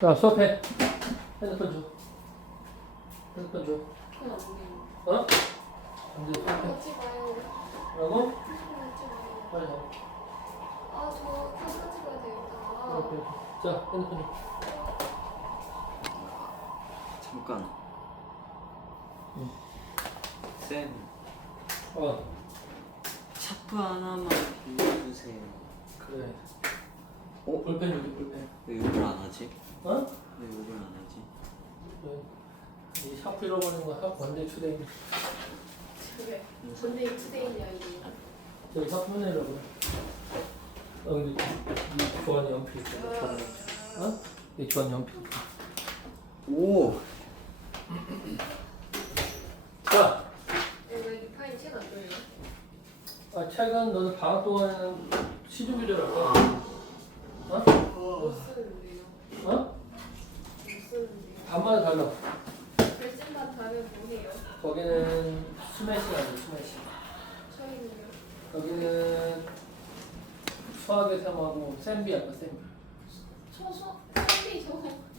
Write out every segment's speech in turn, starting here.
자, 수업해. 핸드폰 줘. 핸드폰 줘. 그건 안 돼요. 어? 안 돼, 수업해. 먹지 마요. 뭐라고? 먹지 마요. 빨리 가. 아, 저 사진 찍어야 되니까. 수업해. 자, 핸드폰 줘. 잠깐. 응. 쌤, 어, 차프 하나만 빌려주세요. 그래. 어? 볼펜 줘줘, 볼펜. 왜 욕을 안 하지? 어? 왜 욕을 안 하지? 그래. 이 샤프 잃어버린 거 학 원데이 투데이. 그래. 근데 이 투데이냐, 이거. 저기 샤프 맨날 잃어버려. 근데 이 교환 연필 있어. 교환 연필. 어? 이 교환 연필. 오! 자, 왜 리파인 책안 줘요? 책은 너는 방학 동안에는 시중 교재를 할 거야. 어? 못 쓰는데요. 어? 못 쓰는데요. 반마다 달라. 글씨만 다면 뭐해요? 거기는 수매시 아니야, 수매시. 저희는요? 여기는 수학의 셈하고 쌤비 할까, 쌤비. 저 수업, 선비 저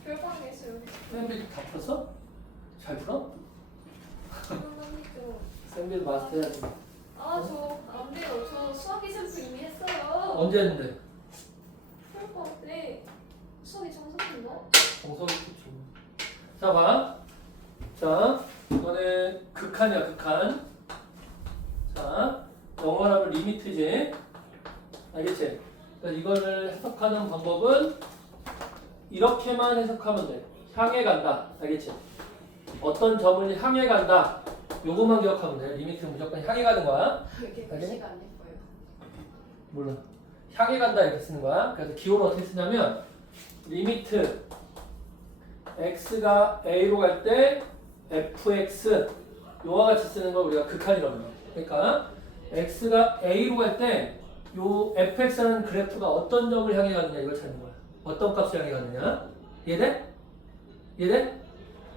결방했어요. 쌤비 다 풀었어? 잘 풀어? 결방했죠. 쌤비를 마스터 해야지. 아, 저 안 돼요. 저 수학이 샘플 이미 했어요. 언제 했는데? 풀 건데 수학이 정석인가? 정석이 좋지. 자, 봐. 자, 이거는 극한이야, 극한. 자, 영원함은 리미트지. 알겠지? 그래서 이거를 해석하는 방법은 이렇게만 해석하면 돼. 향해 간다. 알겠지? 어떤 점을 향해 간다. 요것만 기억하면 돼. 리미트는 무조건 향해 가는 거야. 이렇게 알겠니? 글씨가 안 예뻐요. 몰라. 향해 간다 이렇게 쓰는 거야. 그래서 기호를 어떻게 쓰냐면 리미트 x가 a로 갈 때 fx 요와 같이 쓰는 걸 우리가 극한이라고 해요. 그러니까 x가 a로 갈 때 요 fx라는 그래프가 어떤 점을 향해 가느냐 이걸 찾는 거야. 어떤 값을 향해 가느냐. 이해돼? 이해돼?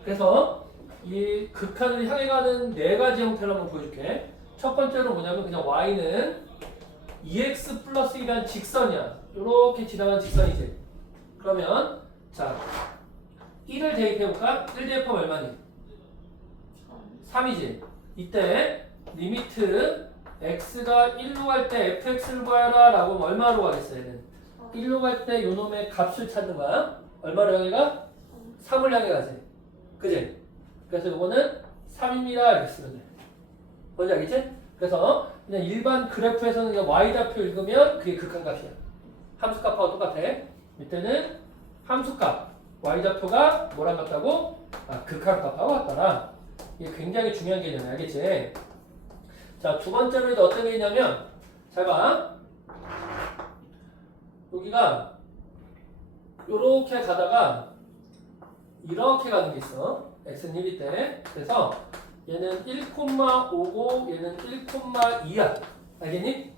그래서 이 극한을 향해 가는 네 가지 형태를 한번 보여줄게. 첫 번째로 뭐냐면 그냥 y는 2x 플러스 1이란 직선이야. 이렇게 지나가는 직선이지. 그러면 자 1을 대입해볼까? 1 대입하면 얼마니? 3이지. 이때 리미트 x가 1로 갈 때 fx를 구하라 라고 하면 얼마로 가겠어 얘는? 1로 갈 때 요놈의 값을 찾는 거야. 얼마를 향해 가? 3을 향해 가지. 그지? 그래서 이거는 3입니다 이렇게 쓰면 돼. 뭔지 알겠지? 그래서 그냥 일반 그래프에서는 그냥 y좌표 읽으면 그게 극한값이야. 함수값하고 똑같아. 이때는 함수값 y좌표가 뭐랑 같다고? 극한값하고 같더라. 이게 굉장히 중요한 개념이야. 알겠지? 자, 두 번째로 이제 어떤 게 있냐면 잘 봐. 여기가 요렇게 가다가 이렇게 가는 게 있어. x는 1일 때. 그래서 얘는 1,5고 얘는 1,2야. 알겠니?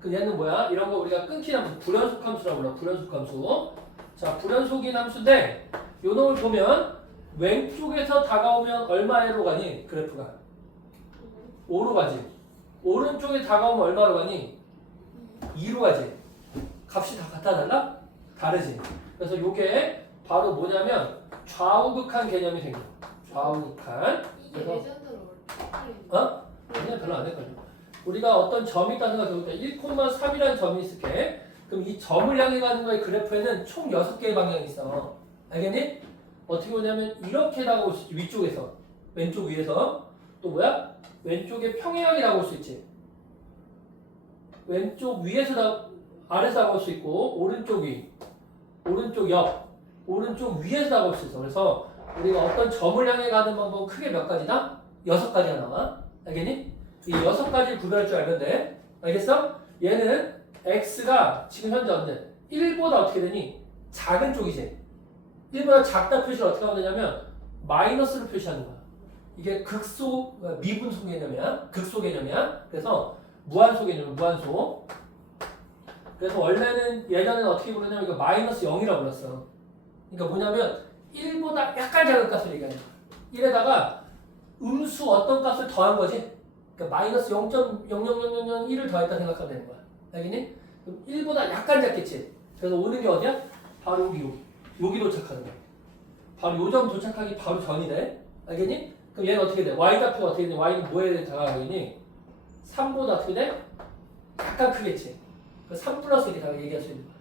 그 얘는 뭐야? 이런 거 우리가 끊기는 불연속 함수라고 불러. 불연속 함수. 자, 불연속인 함수인데 요 놈을 보면 왼쪽에서 다가오면 얼마로 가니? 그래프가 5로 가지. 오른쪽에 다가오면 얼마로 가니? 2로 가지. 값이 다 같아 달라? 다르지. 그래서 요게 바로 뭐냐면 좌우극한 개념이 생겨. 좌우극한. 이게 그래서 레전드로 어? 그냥 별로 안 헷갈려. 우리가 어떤 점이 있다는 생각해볼 때 1,3이라는 점이 있을게. 그럼 이 점을 향해 가는 거의 그래프에는 총 6개의 방향이 있어. 알겠니? 어떻게 보냐면 이렇게 다가올 수 있지. 위쪽에서. 왼쪽 위에서. 또 뭐야? 왼쪽에 평행하게 다가올 수 있지. 왼쪽 위에서 아래서 다가올 수 있고 오른쪽 위. 오른쪽 옆. 오른쪽 위에서 다가올 수 있어. 그래서 우리가 어떤 점을 향해 가는 방법은 크게 몇 가지다? 6가지가 나와. 알겠니? 이 6가지를 구별할 줄 알면 돼. 알겠어? 얘는 x가 지금 현재 언제 1보다 어떻게 되니? 작은 쪽이지. 1보다 작다 표시를 어떻게 하면 되냐면 마이너스로 표시하는 거야. 이게 극소, 미분소 개념이야. 극소 개념이야. 그래서 무한소 개념이야. 무한소. 그래서 원래는 예전에는 어떻게 부르냐면 이거 마이너스 0이라고 불렀어. 그러니까 뭐냐면 1보다 약간 작은 값을 얘기하는 거야. 1에다가 음수 어떤 값을 더한 거지. 그러니까 마이너스 0.00001을 더했다 생각하면 되는 거야. 알겠니? 그럼 1보다 약간 작겠지. 그래서 오는 게 어디야? 바로 여기. 여기 도착하는 거야. 바로 요점 도착하기 바로 전이네. 알겠니? 그럼 얘는 어떻게 돼? y좌표가 어떻게 되니? y는 뭐에 다가가니? 3보다 어떻게 돼? 약간 크겠지. 그 3 플러스 이렇게 다 얘기할 수 있는 거야.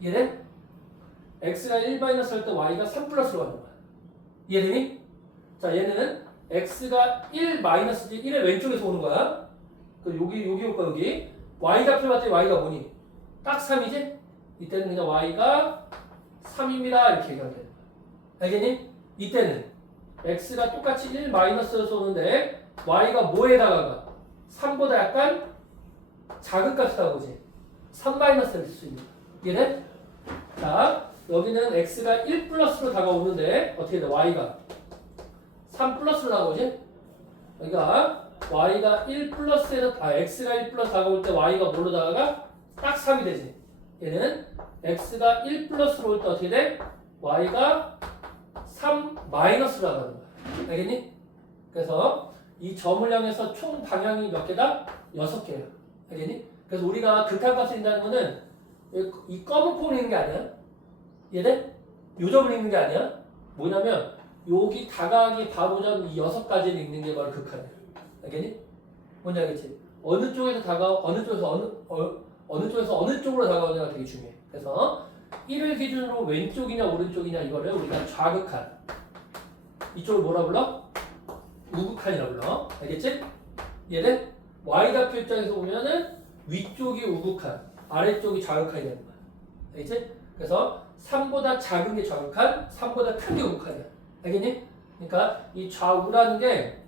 이해돼? x가 1 마이너스 할 때 y가 3 플러스로 가는 거야. 이해되니? 자, 얘는 x가 1 마이너스지 1의 왼쪽에서 오는 거야. 그 여기 올까 여기? y좌표 봤더니 y가 뭐니? 딱 3이지? 이때는 그냥 y가 3입니다. 이렇게 얘기하면 되는 거야. 알겠니? 이때는 x가 똑같이 1 마이너스에서 오는데 y가 뭐에 다가가? 3보다 약간 작은 값이 다가오지. 3 마이너스를 쓸 수 있는 거야. 이해돼? 자, 여기는 x가 1 플러스로 다가오는데 어떻게 돼? y가 3 플러스로 다가오지? 그러니까 y가 1 플러스에서 x가 1 플러스 다가올 때 y가 뭘로 다가가? 딱 3이 되지. 얘는 x가 1 플러스로 올 때 어떻게 돼? y가 3 마이너스로 나가는 거야. 알겠니? 그래서 이 점을 향해서 총 방향이 몇 개다? 6개야. 알겠니? 그래서 우리가 극한값을 인다는 거는 이 검은 폼을 읽는 게 아니야. 얘네? 요 점을 읽는 게 아니야. 뭐냐면 여기 다가가기 바로 전 이 6가지를 읽는 게 바로 극한이야. 알겠니? 뭔지 알겠지? 어느 쪽에서 어느 쪽에서 어느 쪽으로 다가오냐가 되게 중요해. 그래서 1을 기준으로 왼쪽이냐 오른쪽이냐 이거를 우리가 좌극한, 이쪽을 뭐라 불러? 우극한이라 불러. 알겠지? 얘는 y좌표 입장에서 보면은 위쪽이 우극한, 아래쪽이 좌극한이 되는 거야. 알겠지? 그래서 3보다 작은 게 좌극한, 3보다 큰 게 우극한이야. 알겠니? 그러니까 이 좌우라는 게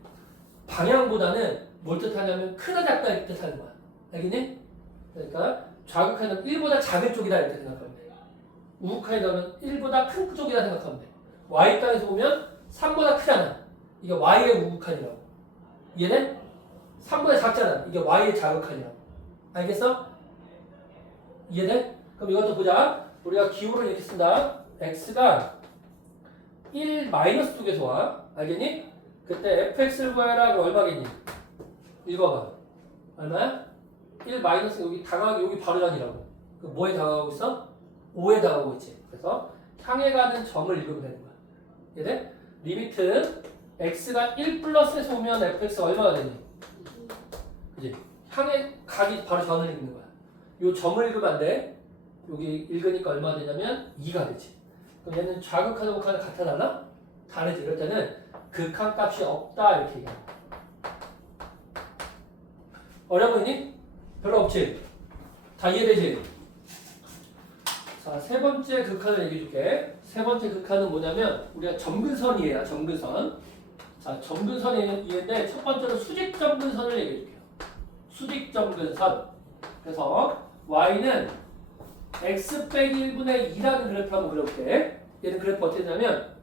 방향보다는 뭘 뜻하냐면 크다 작다 이렇게 뜻하는 거야. 알겠니? 그러니까 좌극한은 1보다 작은 쪽이다 이렇게 생각하면 돼. 우극한이라면 1보다 큰 쪽이다 생각하면 돼. y 입장에서 보면 3보다 크잖아. 이게 y의 우극한이라고. 얘는 3보다 작잖아. 이게 y의 좌극한이라고. 알겠어? 이해돼? 그럼 이것도 보자. 우리가 기호를 이렇게 쓴다. x가 1 마이너스 쪽에서 와. 알겠니? 그때 fx를 구하라. 그럼 얼마겠니? 읽어봐. 얼마야? 1 마이너스 여기 다가가기 여기 바로 전이라고. 그 뭐에 다가가고 있어? 5에 다가가고 있지. 그래서 향해 가는 점을 읽으면 되는 거야. 이해돼? 리미트 x가 1 플러스에서 오면 fx가 얼마가 되니? 그지? 향해 가기 바로 전을 읽는 거야. 요 점을 읽으면 안 돼. 여기 읽으니까 얼마가 되냐면 2가 되지. 그럼 얘는 좌극한 우극한은 같아 달라? 다르지. 이럴 때는 극한 값이 없다 이렇게 얘기해. 어려 보이니? 별로 없지? 다 이해되지? 자, 세 번째 극한을 얘기해 줄게. 세 번째 극한은 뭐냐면 우리가 점근선이에요. 점근선. 자, 점근선이 이해인데 첫 번째로 수직점근선을 얘기해 줄게요. 수직점근선. 그래서 y는 x 빼기 1분의 2라는 그래프 한번 그려볼게. 얘는 그래프 어떻게 되냐면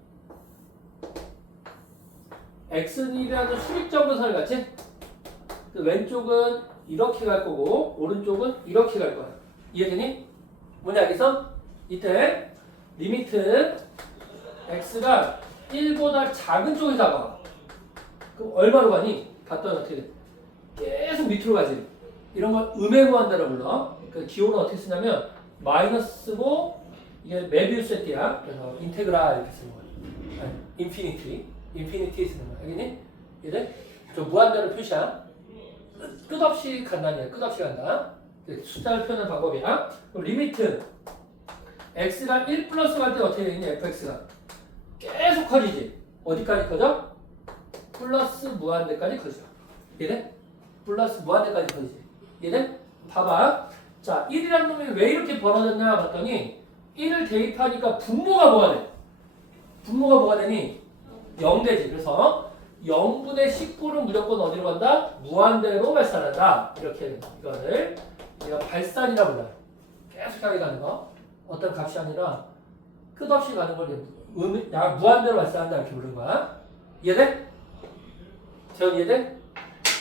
x는 1이라는 수직점근선을 같이 그 왼쪽은 이렇게 갈 거고 오른쪽은 이렇게 갈 거야. 이해되니? 뭔지 알겠어? 이때 리미트 x가 1보다 작은 쪽에 다가 그럼 얼마로 가니? 봤더니 어떻게 돼? 계속 밑으로 가지. 이런 걸 음해무한다라고 불러. 그 기호는 어떻게 쓰냐면 마이너스고 이게 메비우스 세트야. 그래서 인테그랄 이렇게 쓰는 거야. 아니, 인피니티 쓰는 거야. 알겠니? 이제 저 무한대로 표시야. 끝없이 간다니야. 끝없이 간다. 숫자를 표현하는 방법이야. 그럼 리미트 x가 1 플러스 갈 때 어떻게 되니? fx가 계속 커지지. 어디까지 커져? 플러스 무한대까지 커져. 이해돼? 플러스 무한대까지 커지지. 이해돼? 봐봐. 자, 1이라는 놈이 왜 이렇게 벌어졌냐 봤더니 1을 대입하니까 분모가 뭐가 돼? 분모가 뭐가 되니? 0 되지. 그래서 0분의 19는 무조건 어디로 간다? 무한대로 발산한다. 이렇게 이거를 우리가 발산이라고 불러요. 계속 향해 가는 거. 어떤 값이 아니라 끝없이 가는 걸 무한대로 발산한다 이렇게 부르는 거야. 이해돼? 재현 이해돼?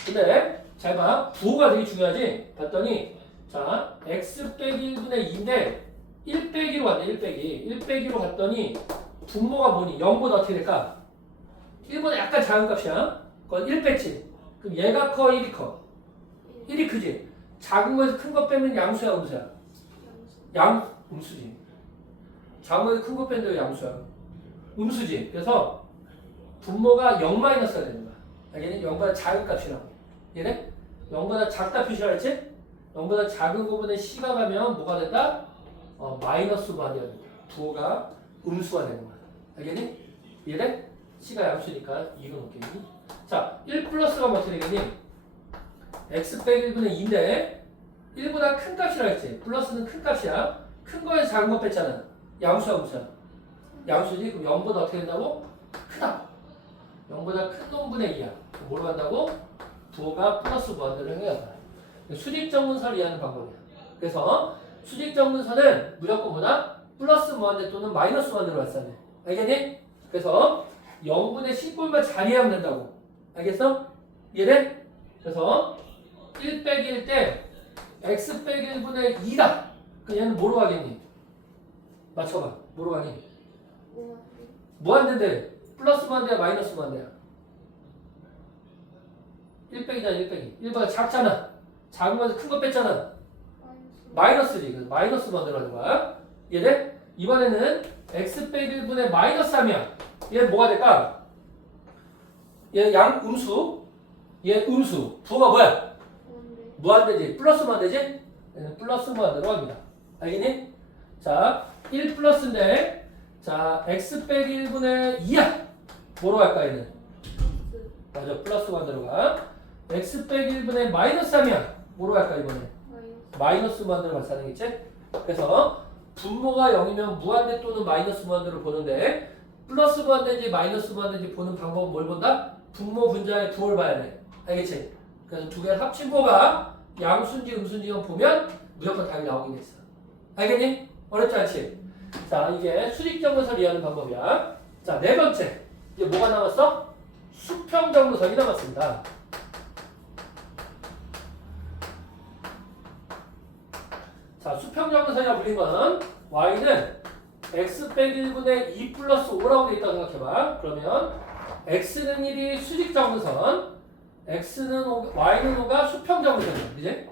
근데 잘 봐. 부호가 되게 중요하지? 봤더니 자 x 빼기 1분의 2인데 1 빼기로 갔네. 1 빼기로 갔더니 분모가 뭐니? 0보다 어떻게 될까? 1보다 약간 작은 값이야. 그건 1 뺐지. 그럼 얘가 커, 1이 커? 1이 크지. 작은 거에서 큰 거 빼면 양수야, 음수야? 음수지. 작은 큰 거 뺀데 양수야. 음수지. 그래서 분모가 0 마이너스가 되는 거야. 알겠니? 0보다 작은 값이라고. 얘네? 0보다 작다 표시하랬지? 0보다 작은 부분에 C가 가면 뭐가 된다? 마이너스 무한대가 된다. 부호가 음수가 되는 거야. 알겠니? 얘네? C가 양수니까 2로 놓겠니? 자, 1 플러스가 어떻게 되겠니? x 빼기 1분의 2인데 1보다 큰 값이라 했지. 플러스는 큰 값이야. 큰 거에서 작은 거 뺐잖아. 양수야, 음수야? 양수지? 그럼 0보다 어떻게 된다고? 크다. 0보다 큰 놈분의 2야. 뭐로 간다고? 부호가 플러스 무한대로 행해간다. 수직정문서를 이해하는 방법이야. 그래서 수직정문서는 무조건 뭐다? 플러스 무한대 또는 마이너스 무한대로 왔어야 돼. 알겠니? 그래서 0분의 10분만 잘 이해하면 된다고. 알겠어? 이해돼? 그래서 1 빼기 1 때 x 빼기 1분의 2다. 그럼 얘는 뭐로 가겠니? 맞춰봐. 뭐로 가니? 무한대인데 플러스 무한대야 마이너스 무한대야? 1 빼기잖아. 1 빼기. 1보다 작잖아. 작은 거에서 큰 거 뺐잖아. 마이너스지. 그래서 마이너스 무한대로 하는 거야. 이해돼? 이번에는 x 빼기 1분의 마이너스 3이야. 얘는 뭐가 될까? 얘 양 음수. 얘 음수. 부호가 뭐야? 무한대지. 플러스 무한대지? 얘는 플러스 무한대로 합니다. 알겠니? 자, 1 플러스인데 자, x 빼기 1분의 2야. 뭐로 갈까 얘는? 맞아. 플러스 무한대로 가. x 빼기 1분의 마이너스 3이야. 뭐로 갈까 이번에? 마이너스 무한대로 발산하겠지? 그래서 분모가 0이면 무한대 또는 마이너스 무한대로 보는데 플러스 무한대인지 마이너스 무한대인지 보는 방법은 뭘 본다? 분모 분자의 부호를 봐야 돼. 알겠지? 그래서 두 개를 합친 거가 양수인지 음수인지 보면 무조건 답이 나오긴 했어. 알겠니? 어렵지 않지? 자, 이게 수직정문서를 이해하는 방법이야. 자, 네 번째. 이제 뭐가 남았어? 수평정문선이 남았습니다. 자, 수평정문선이라고 불린 거는 y는 x 빼기 1분의 2 플러스 5라고 되어 있다고 생각해봐. 그러면 x는 1이 수직정문선, x는 5, y는 5가 수평정문선이야. 그지?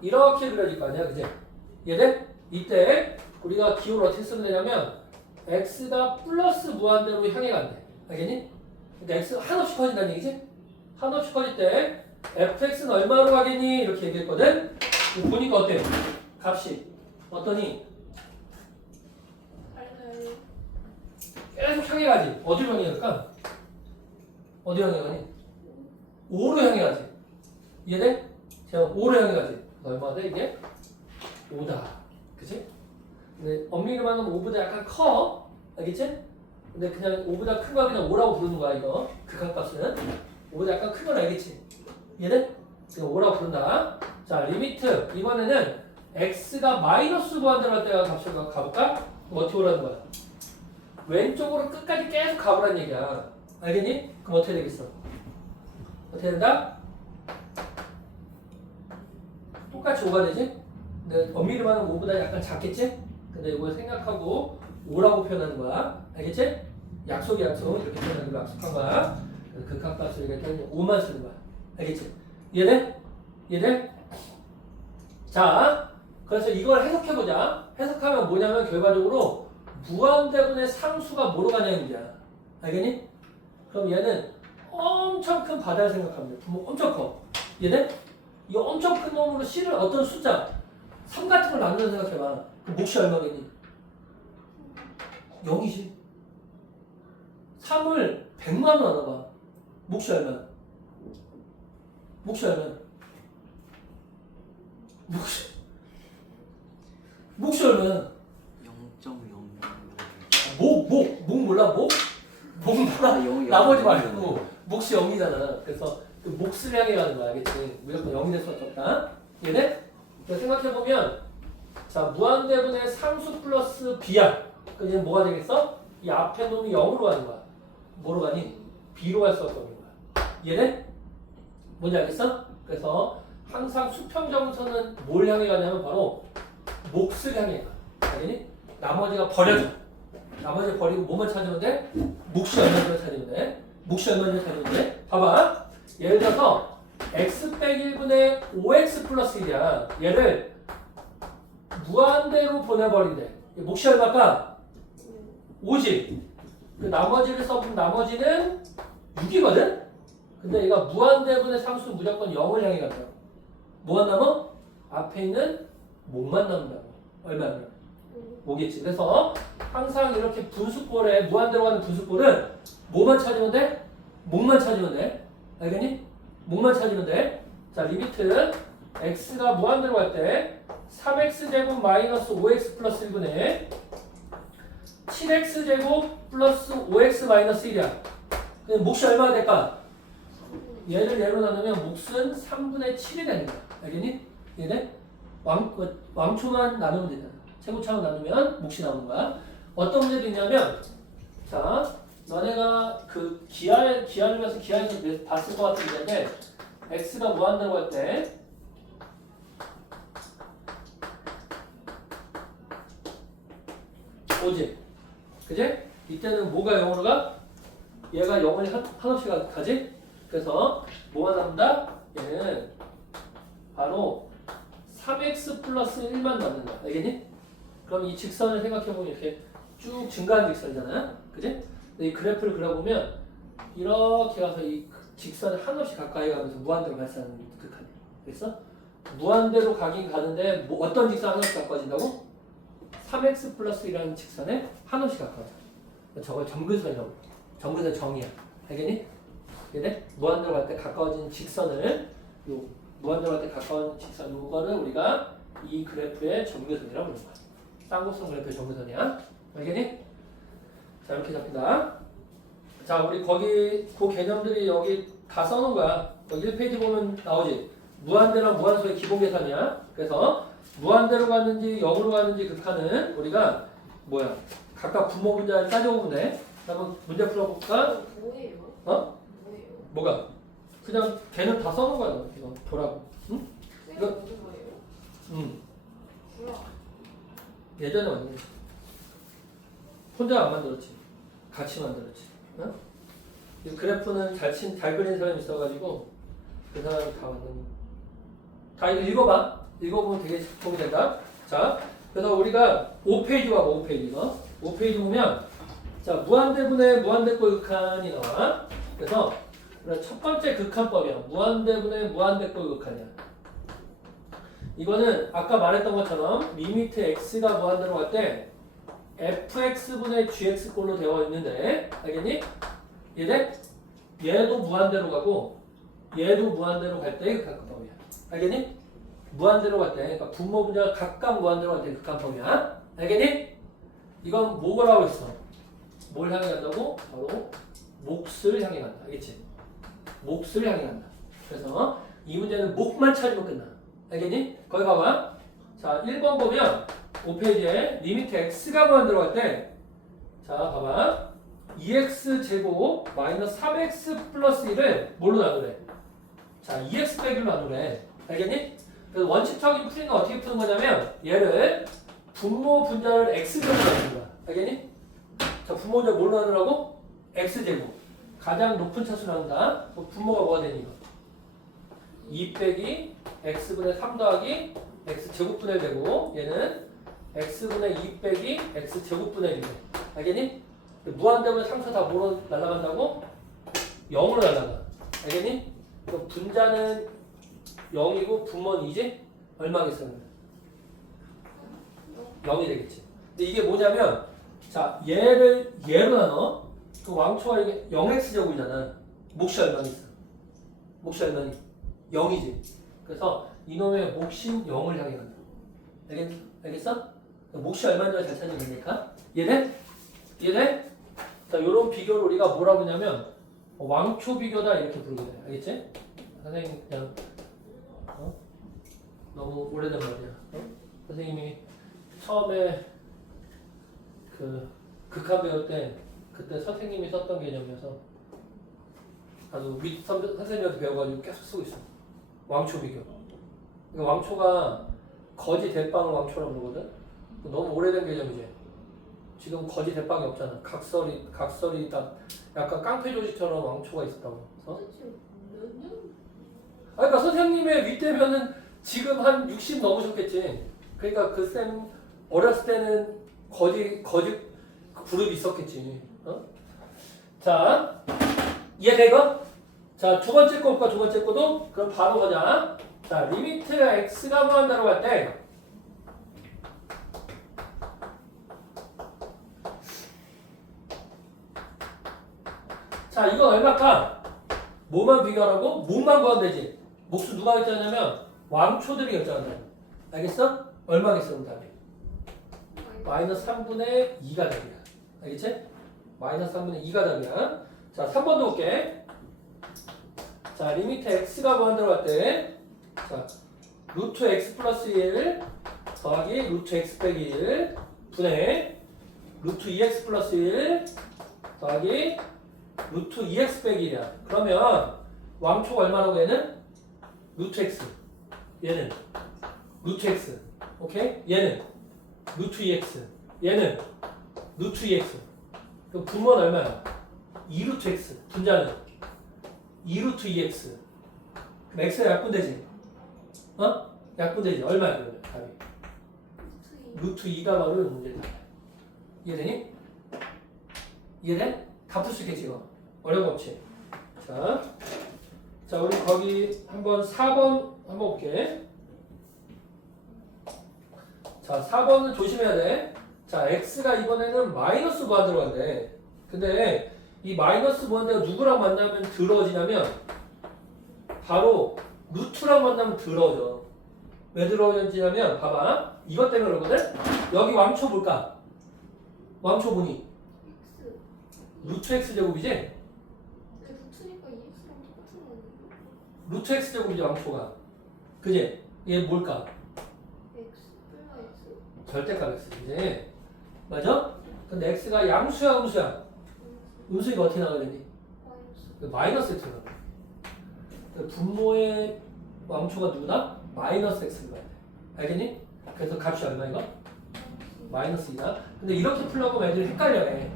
이렇게 그려질 거 아니야. 그지? 얘네? 이때 우리가 기호를 어떻게 쓰면 되냐면 x가 플러스 무한대로 향해 간대. 알겠니? 그러니까 x 한없이 커진다는 얘기지? 한없이 커질 때 fx는 얼마로 가겠니? 이렇게 얘기했거든? 보니까 어때? 값이 어떠니? 계속 향해 가지. 어디로 향해 갈까? 어디로 향해 가니? 5로 향해 가지. 이해돼? 제가 5로 향해 가지. 얼마 돼 이게? 5다. 그치? 근데 엄밀히 말하면 5보다 약간 커. 알겠지? 근데 그냥 5보다 큰 거 그냥 5라고 부르는 거야 이거. 극한값은 5보다 약간 큰 건 알겠지? 이해돼? 그냥 5라고 부른다. 자, 리미트. 이번에는 x가 마이너스 무한대로 할 때가 값을 가볼까? 그럼 어떻게 오라는 거야? 왼쪽으로 끝까지 계속 가보라는 얘기야. 알겠니? 그럼 어떻게 되겠어? 어떻게 된다? 똑같이 5가 되지? 근데 엄밀히 말하면 5보다 약간 작겠지? 근데 이거 생각하고 5라고 표현하는 거야. 알겠지? 약속이 약속. 이렇게 표현하는 거 약속한 거야. 그래서 극한값을 이렇게 5만 쓰는 거야. 알겠지? 이해돼? 이해돼? 자, 그래서 이걸 해석해보자. 해석하면 뭐냐면 결과적으로 무한대분의 상수가 뭐로 가냐는 얘기야. 알겠니? 그럼 얘는 엄청 큰 바다를 생각합니다. 분모 엄청 커. 얘네? 이 엄청 큰 놈으로 C를 어떤 숫자 3 같은 걸 만들어 생각해봐. 그럼 몫이 얼마겠니? 0이지. 3을 100만으로 나눠봐. 몫이 얼마? 몫이 얼마? 몫이 얼마야? 0.000. 목 몰라? 목 몰라? 아, 영이 나머지 영이 말고 몫이 0이잖아. 그래서 그 몫을 향해 가는 거야. 알겠지? 무조건 0이 될 수밖에 없다. 얘네? 생각해보면 자, 무한대분의 상수 플러스 b야. 그럼 얘는 뭐가 되겠어? 이 앞에 놈이 0으로 가는 거야. 뭐로 가니? b로 갈 수밖에 없는 거야. 얘네? 뭔지 알겠어? 그래서 항상 수평정선은 뭘 향해 가냐면 바로 몫을 향해 가. 알겠니? 나머지가 버려져. 나머지 버리고 뭐만 찾으면 돼? 몫이 얼마나 찾으면 돼? 몫이 얼마나 찾으면 돼? 봐봐. 예를 들어서 x 빼기 1분의 5x 플러스 1이야. 얘를 무한대로 보내버린대. 몫이 얼마까? 5지. 그 나머지를 써보면 나머지는 6이거든? 근데 얘가 무한대분의 상수 무조건 0을 향해 간다. 뭐가 남아? 앞에 있는 목만 남는다고. 얼마면? 5겠지. 그래서 항상 이렇게 분수꼴에 무한대로 가는 분수꼴은 뭐만 찾으면 돼? 목만 찾으면 돼. 알겠니? 목만 찾으면 돼. 자, 리미트 x가 무한대로 갈 때 3x제곱 마이너스 5x 플러스 1분의 7x제곱 플러스 5x 마이너스 1이야. 그럼 몫이 얼마가 될까? 얘를 얘로 나누면 몫은 3분의 7이 되는 거야. 알겠니? 이해돼? 왕초만 나누면 되잖아. 최고차만 나누면 몫이 나오는 거야. 어떤 문제도 있냐면, 자, 너네가 그 기하를 위해서 기하에서 봤을 것 같은 문제인데, x가 무한대로 갈 때, 오지? 그지? 이때는 뭐가 0으로 가? 얘가 0을 한없이 가지? 그래서 뭐가 남는다? 얘는 바로 3x 플러스 1만 남는다. 알겠니? 그럼 이 직선을 생각해보면 이렇게 쭉 증가하는 직선이잖아요. 그지? 이 그래프를 그려보면 이렇게 가서 이 직선을 한없이 가까이 가면서 무한대로 발산하는 극한이야. 그랬어? 무한대로 가긴 가는데 어떤 직선 한없이 가까워진다고? 3x 플러스 1이라는 직선에 한없이 가까워져. 저걸 점근선이라고. 점근선 정이야. 알겠니? 이게 무한대로 갈 때 가까워진 직선을 무한대로 갈 때 가까운 직선 이거를 우리가 이 그래프의 점근선이라고 부르는 거야. 쌍곡선 그래프의 점근선이야. 알겠니? 자, 이렇게 잡힌다. 자, 우리 거기 그 개념들이 여기 다 써놓은 거야. 여기 1페이지 보면 나오지. 무한대랑 무한소의 기본 계산이야. 그래서 무한대로 갔는지 0으로 갔는지 극한은 우리가 뭐야? 각각 분모 분자를 따져보면 돼. 한번 문제 풀어볼까? 뭐예요? 어? 뭐예요? 뭐가? 그냥 걔는 다 써놓은 거야. 이거 보라고. 응? 쌤이 이거- 무슨 거예요? 응. 뭐야? 예전에 완전 혼자 안 만들었지. 같이 만들었지. 어? 이 그래프는 잘 그리는 사람이 있어가지고 그 사람이 다 만든 거. 다 이거 읽어봐. 읽어보면 되게 도움이 된다. 자, 그래서 우리가 5페이지 와봐. 5페이지 이거. 5페이지 보면 자, 무한대분의 무한대꼴 극한이 나와. 그래서 첫 번째 극한법이야. 무한대분의 무한대꼴 극한이야. 이거는 아까 말했던 것처럼 리미트 x가 무한대로 갈 때 fx분의 gx꼴로 되어 있는데 알겠니? 얘네? 얘도 무한대로 가고 얘도 무한대로 갈 때 극한법이야. 알겠니? 무한대로 갈 때, 그러니까 분모 분자가 각각 무한대로 갈 때 극한법이야. 알겠니? 이건 뭐라고 했어? 뭘 향해 간다고? 바로 몫을 향해 간다. 알겠지? 몫을 향해 간다. 그래서 이 문제는 몫만 찾으면 끝나. 알겠니? 거기 봐봐. 자, 1번 보면 5페이지에 리미트 x가 무한대로 갈 때, 자, 봐봐. 2x 제곱 마이너스 3x 플러스 1을 뭘로 나누래? 자, 2x 빼기로 나누래. 알겠니? 그래서 원칙적인 풀이는 어떻게 푸는 거냐면 얘를 분모 분자를 x제곱으로 나누는 거야. 알겠니? 자, 분모 분자 뭘로 나누라고? x제곱. 가장 높은 차수로 나눈다. 분모가 뭐가 되니 이거? 2 빼기 x분의 3 더하기 x제곱분의 1 되고 얘는 x분의 2 빼기 x제곱분의 1이 돼. 알겠니? 무한대분의 상수 다 뭐로 날아간다고? 0으로 날아가. 알겠니? 그럼 분자는 0이고 분모는 2지? 얼마겠어? 0이 되겠지. 근데 이게 뭐냐면 자, 얘를 얘로 나눠. 그 왕초가 이게 0x제곱이잖아. 몫이 얼마니 있어? 몫이 얼마니? 0이지. 그래서 이놈의 몫인 0을 향해 간다. 알겠어? 몫이 얼마인지 잘 찾으면 되니까. 이해돼? 이해돼? 자, 요런 비교를 우리가 뭐라고 하냐면 왕초 비교다 이렇게 부르게 돼. 알겠지? 선생님 그냥 너무 오래된 말이야. 선생님이 처음에 그 극한 배울 때 그때 선생님이 썼던 개념이어서 아주 선생님한테 배워가지고 계속 쓰고 있어. 왕초 비교. 그러니까 왕초가 거지 대빵을 왕초라고 그러거든. 너무 오래된 개념이지. 지금 거지 대빵이 없잖아. 각설이 딱 약간 깡패 조직처럼 왕초가 있었다고. 도대체 몇 년? 그러니까 선생님의 윗대면은 지금 한 60 넘으셨겠지. 그러니까 그 쌤 어렸을 때는 거짓 그룹이 있었겠지. 어? 자, 이해돼 이거? 자, 두 번째 거과 두 번째 거도 그럼 바로 가자. 자, 리미트 x가 무한대로 갈 때 자, 이거 얼마일까? 뭐만 비교하라고? 뭐만 구하면 되지. 목수 누가 결정하냐면 왕초들이 결정한다. 알겠어? 얼마겠어 그럼 답이? 마이너스 3분의 2가 답이야. 알겠지? 마이너스 3분의 2가 답이야. 자, 3번도 볼게. 자, 리미트 x가 무한대로 갈 때 자, 루트 x 플러스 1 더하기 루트 x 빼기 1 분의 루트 2x 플러스 1 더하기 루트 2x 빼기 1이야. 그러면 왕초가 얼마라고 얘는? 루트 x. 얘는 루트 x. 오케이? 얘는 루트 2x. 얘는 루트 2x. 그럼 분모는 얼마야? 2루트 x. 분자는 2루트 2x. 그럼 x가 약분되지? 어? 약분되지? 얼마야 그러면 답이? 루트 2가 바로 문제다. 이해되니? 이해돼? 다 풀 수 있겠지 이거? 어려운 거 없지? 자 우리 거기 한번 4번 한번 볼게. 자 4번은 조심해야 돼. 자 x가 이번에는 마이너스 무한대로 간대. 근데 이 마이너스 무한대가 누구랑 만나면 더러워지냐면 바로 루트랑 만나면 더러워져. 왜 더러워지냐면 봐봐. 이것 때문에 그러거든. 여기 왕초 볼까? 왕초 보니 X. 루트 x 제곱이지? 루트니까 2x랑 똑같은 거 아니에요? 루트 x 제곱이지 왕초가. 그지? 얘 뭘까? x 플러스 x. 절대값 x지. 맞아? 근데 x가 양수야 음수야? 음수니까 어떻게 나가야 되니? 마이너스. 마이너스 x가 나가. 분모의 왕초가 누구다? 마이너스 x가 돼. 알겠니? 그래서 값이 얼마 이거? 마이너스 2다. 근데 이렇게 풀려고 애들이 헷갈려해.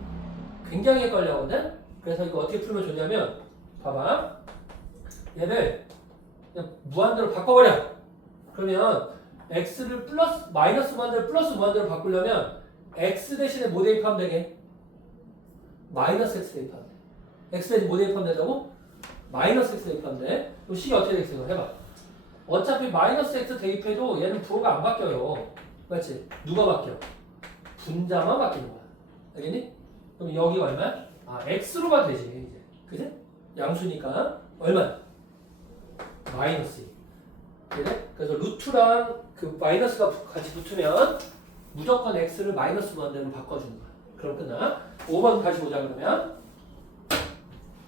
굉장히 헷갈려하거든? 그래서 이거 어떻게 풀면 좋냐면 봐봐. 얘를 그냥 무한대로 바꿔버려. 그러면 x를 플러스 마이너스 무한대로 플러스 무한대로 바꾸려면 x 대신에 뭐 대입하면 되게? 마이너스 x 대입하면 돼. x 대신 뭐 대입하면 된다고? 마이너스 x 대입하면 돼. 그럼 식이 어떻게 되겠어? 해봐. 어차피 마이너스 x 대입해도 얘는 부호가 안 바뀌어요. 맞지? 누가 바뀌어? 분자만 바뀌는 거야. 알겠니? 그럼 여기가 얼마야? 아, x로만 되지, 이제. 그지? 양수니까. 얼마? 마이너스 2. 그래? 그래서 루트랑 그 마이너스가 같이 붙으면 무조건 x를 마이너스 무한대로 바꿔주는 거야. 그럼 끝나. 5번 다시 보자, 그러면.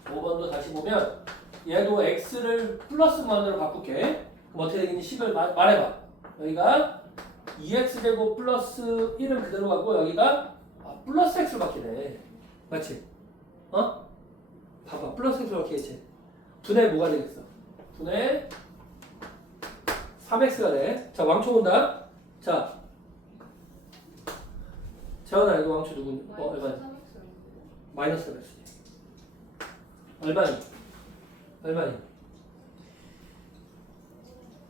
5번도 다시 보면 얘도 x를 플러스 무한대로 바꿀게. 그럼 어떻게 되겠니? 식을 말해봐. 여기가 2x제곱 플러스 1은 그대로 가고 여기가 플러스 x로 바뀌네. 맞지? 어? 봐봐. 플러스 x로 바뀌겠지? 분의 뭐가 되겠어? 분의 3x가 돼. 자, 왕초 본다. 자, 재현아, 이거 왕초 누구니? 얼마니? 마이너스 3x. 얼마니? 얼마니?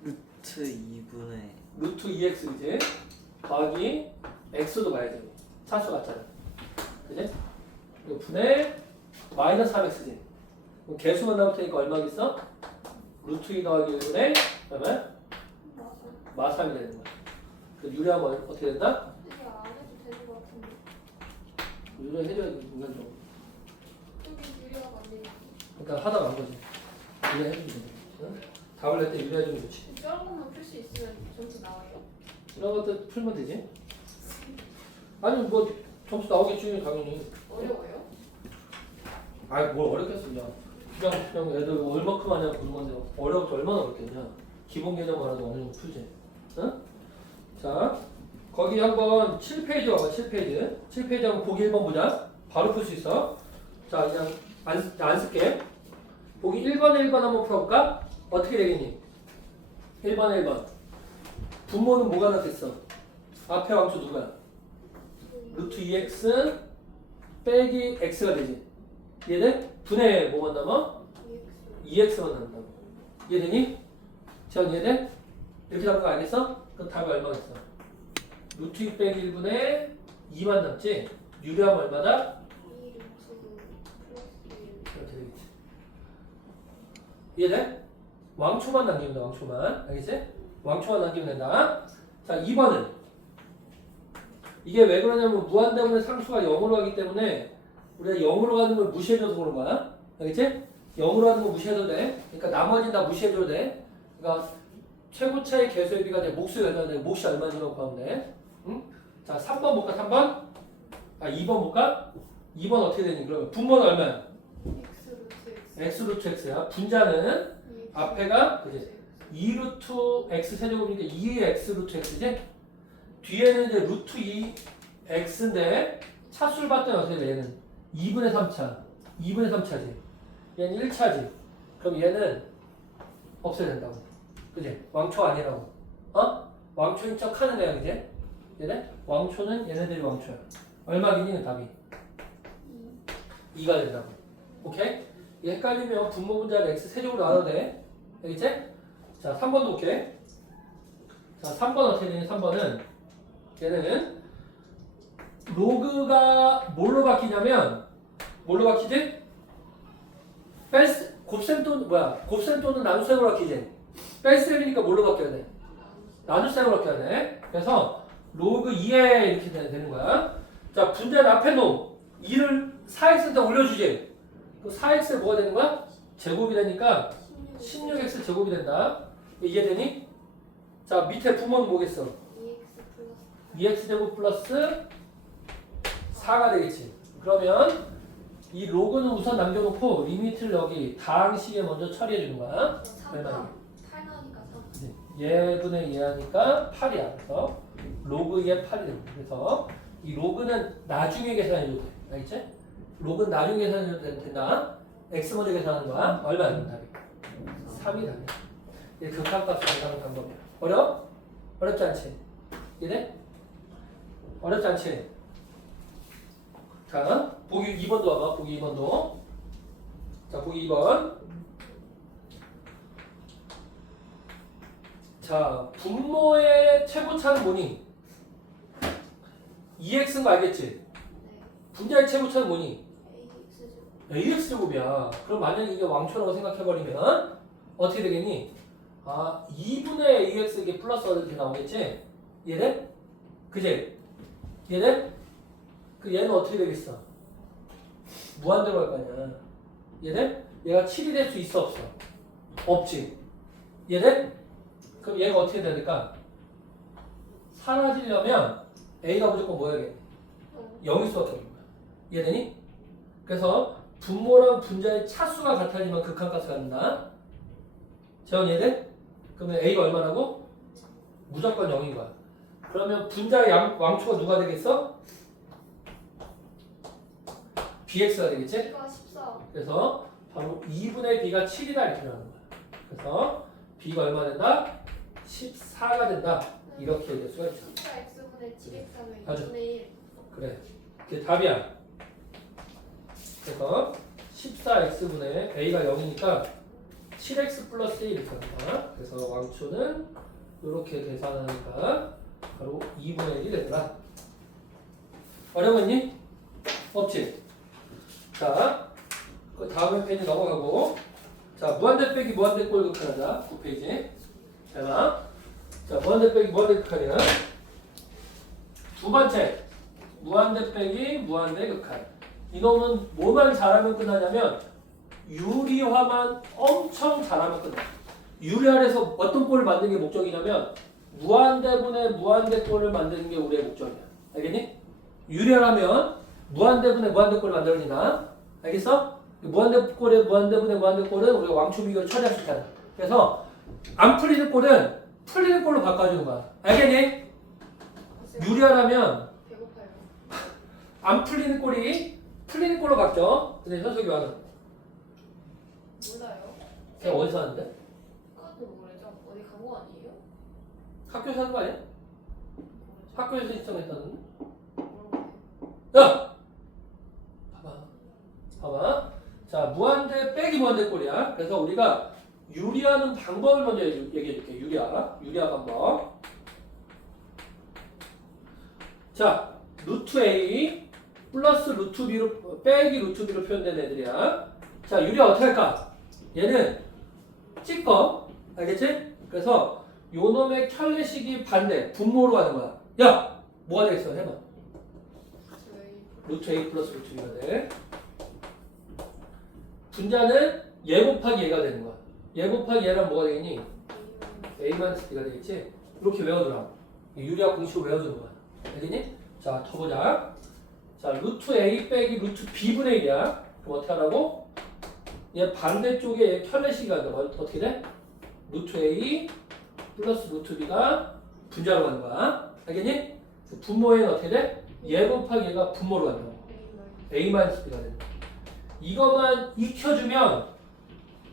루트 2분의 루트 2x이지? 더하기 x도 봐야지. 차수 같잖아. 그지? 이거 분의 마이너스 3x지. 그럼 개수만 나올 테니까 얼마겠어? 루트 2 더하기 1분의 그러면 마3이 되는 거야. 그 유리하면 어떻게 된다? 이게 안 해도 되는 것 같은데. 유리해줘야 돼, 인간적으로. 여기 유리가 안 되니까. 그러니까 하다가 안 거지. 유리해주면 돼. 응? 답을 낼 때 유리해주면 좋지. 저런 것만 풀 수 있으면 점수 나와요? 이런 것도 풀면 되지. 아니, 뭐, 점수 나오겠지, 당연히. 어려워요? 아이, 뭘 어렵겠어, 그냥. 그냥 애들 얼마큼 하냐 보는 건데, 어려워서 얼마나 어렵겠냐. 기본 개념 알아도 어느 정도 풀지. 응? 자, 거기 한번 7페이지 와봐, 7페이지. 7페이지 한번 보기 1번 보자. 바로 풀 수 있어. 자, 그냥 안 쓸게. 보기 1번에 1번 한번 풀어볼까? 어떻게 되겠니? 1번에 1번. 분모는 뭐가 나겠어? 앞에 왕초 누구야? 루트 2x 빼기 x가 되지. 얘는 분의 뭐만 남아? 2x만 남는다고. 이해되니? 전 얘네 이렇게 잡는 거 알겠어? 그럼 답이 얼마겠어? 루트 6 빼기 1분의 2만 남지? 유리하면 얼마다? 2 루트 플러스 1. 이렇게 되겠지. 이해돼? 왕초만 남기면 돼, 왕초만. 알겠지? 왕초만 남기면 된다. 자, 2번은 이게 왜 그러냐면 무한대분의 상수가 0으로 가기 때문에 우리가 0으로 가는 걸 무시해줘서 그런 거야. 알겠지? 0으로 가는 거 무시해도 돼. 그러니까 나머지는 다 무시해줘도 돼. 그러니까 최고차의 개수의 비가 돼. 몫이 얼마나 돼? 몫이 얼마인지 구하면 돼. 응? 자, 3번 볼까? 3번? 아, 2번 볼까? 2번 어떻게 되니? 그러면 분모는 얼마야? x 루트 x. x 루트 x야. 분자는 앞에가 그지? 2 루트 x 세제곱이니까 2x 루트 x지? 뒤에는 이제 루트 2 x인데 차수를 봤더니 어떻게 돼? 얘는 2분의 3차. 2분의 3차지. 얘는 1차지. 그럼 얘는 없애야 된다고. 그지? 왕초 아니라고. 어? 왕초인 척 하는 애야, 그지? 얘네? 왕초는 얘네들이 왕초야. 얼마기니? 답이 2가 된다고. 오케이? 이 헷갈리면 분모 분자를 x 세제곱으로 나눠도 돼. 알겠지? 자, 3번도 볼게. 자, 3번 어떻게 되니? 3번은 얘는 로그가 뭘로 바뀌냐면 뭘로 바뀌지? 곱셈 또는 곱셈 또는 나눗셈으로 바뀌지? 뺄셈이니까 뭘로 바뀌어야 돼? 나눗셈으로 바뀌어야 돼. 그래서 로그 2에 이렇게 되는 거야. 자, 분자는 앞에 놓 2를 4x에다 올려주지. 그럼 4x에 뭐가 되는 거야? 제곱이 되니까 16x 제곱이 된다. 이해되니? 자, 밑에 부모는 뭐겠어? 2x 제곱 플러스 4가 되겠지. 그러면 이 로그는 우선 남겨놓고 리미트를 여기 다항식에 먼저 처리해 주는 거야. 3가 8 나오니까 3. 그치? 얘분의 얘하니까 8이야. 그래서 로그 2의 8이 됩니다. 그래서 이 로그는 나중에 계산해줘도 돼. 알겠지? 로그는 나중에 계산해줘도 된다. x 먼저 계산하는 거야. 얼마 안 된다. 3이 답이야. 이게 극한값을 계산하는 방법이야. 어려워? 어렵지 않지? 이래? 어렵지 않지? 자, 보기 2번도 와봐. 보기 2번도. 자, 보기 2번. 자, 분모의 최고차는 뭐니? 2x인 거 알겠지? 네. 분자의 최고차는 뭐니? ax 제곱. ax제곱이야. 그럼 만약에 이게 왕초라고 생각해버리면 어떻게 되겠니? 아, 2분의 ax 이게 플러스 이렇게 나오겠지? 얘네? 그지? 얘네? 그 얘는 어떻게 되겠어? 무한대로 할 거 아니야. 얘네? 얘가 7이 될 수 있어 없어? 없지. 얘네? 그럼 얘가 어떻게 돼야 될까? 사라지려면 a가 무조건 뭐야겠니? 0일 수밖에 없는 거야. 이해되니? 그래서 분모랑 분자의 차수가 같아지만 극한값을 갖는다. 재원 이해돼? 그러면 a가 얼마라고? 무조건 0인 거야. 그러면 분자의 왕초가 누가 되겠어? bx가 되겠지? b가 14. 그래서 바로 2분의 b가 7이다 이렇게 나오는 거야. 그래서 b가 얼마 된다? 14가 된다. 이렇게 될 수가 있죠. 14x분의 7x 하면 맞아. 2분의 1. 그래. 그게 답이야. 그래서 14x분의 a가 0이니까 7x 플러스 1 이렇게 합니다. 그래서 왕초는 이렇게 계산하니까 바로 2분의 1이 되더라. 어려웠니? 없지? 자, 그 다음에 페이지 넘어가고 자, 무한대 빼기 무한대 꼴 극한하자. 9페이지. 자, 무한대 빼기 무한대 극한이야. 두 번째, 무한대 빼기 무한대 극한. 이놈은 뭐만 잘하면 끝나냐면 유리화만 엄청 잘하면 끝나. 유리화에서 어떤 꼴을 만드는 게 목적이냐면 무한대분의 무한대꼴을 만드는 게 우리의 목적이야. 알겠니? 유리화라면 무한대분의 무한대꼴을 만들어진다. 알겠어? 무한대꼴의 무한대분의 무한대꼴은 우리가 왕초 비교를 처리할 수 있잖아. 그래서 안 풀리는 꼴은 풀리는 꼴로 바꿔주는 거야. 알겠니? 유리화라면 배고파요. 안 풀리는 꼴이 풀리는 꼴로 바뀌어. 근데 현석이 와는 몰라요. 걔 어디서 하는데? 그것도 모르죠. 어디 간 거 아니에요? 학교에서 하는 거 아니야? 모르죠. 학교에서 시청했다는데? 모르겠어요. 야! 봐봐. 자, 무한대 빼기 무한대 꼴이야. 그래서 우리가 유리하는 방법을 먼저 얘기해 줄게. 유리화 방법. 자, 루트 A 플러스 루트 B로 빼기 루트 B로 표현된 애들이야. 자, 유리화 어떻게 할까? 얘는 찍어. 알겠지? 그래서 요 놈의 켤레식이 반대, 분모로 가는 거야. 야! 뭐가 되겠어? 해봐. 루트 A 플러스 루트 B가 돼. 분자는 얘 곱하기 얘가 되는 거야. 얘 곱하기 얘랑 뭐가 되겠니? A-B가 되겠지? 이렇게 외워두라. 유리화 공식을 외워두는 거야. 알겠니? 자, 더 보자. 자, 루트 A 빼기 루트 B분의 1이야. 그럼 어떻게 하라고? 얘 반대쪽에 얘 켤레식이 가는 거야. 어떻게 돼? 루트 A 플러스 루트 B가 분자로 가는 거야. 알겠니? 분모에는 어떻게 돼? 얘 곱하기 얘가 분모로 간다. A-B가 되는 거야. 이것만 익혀주면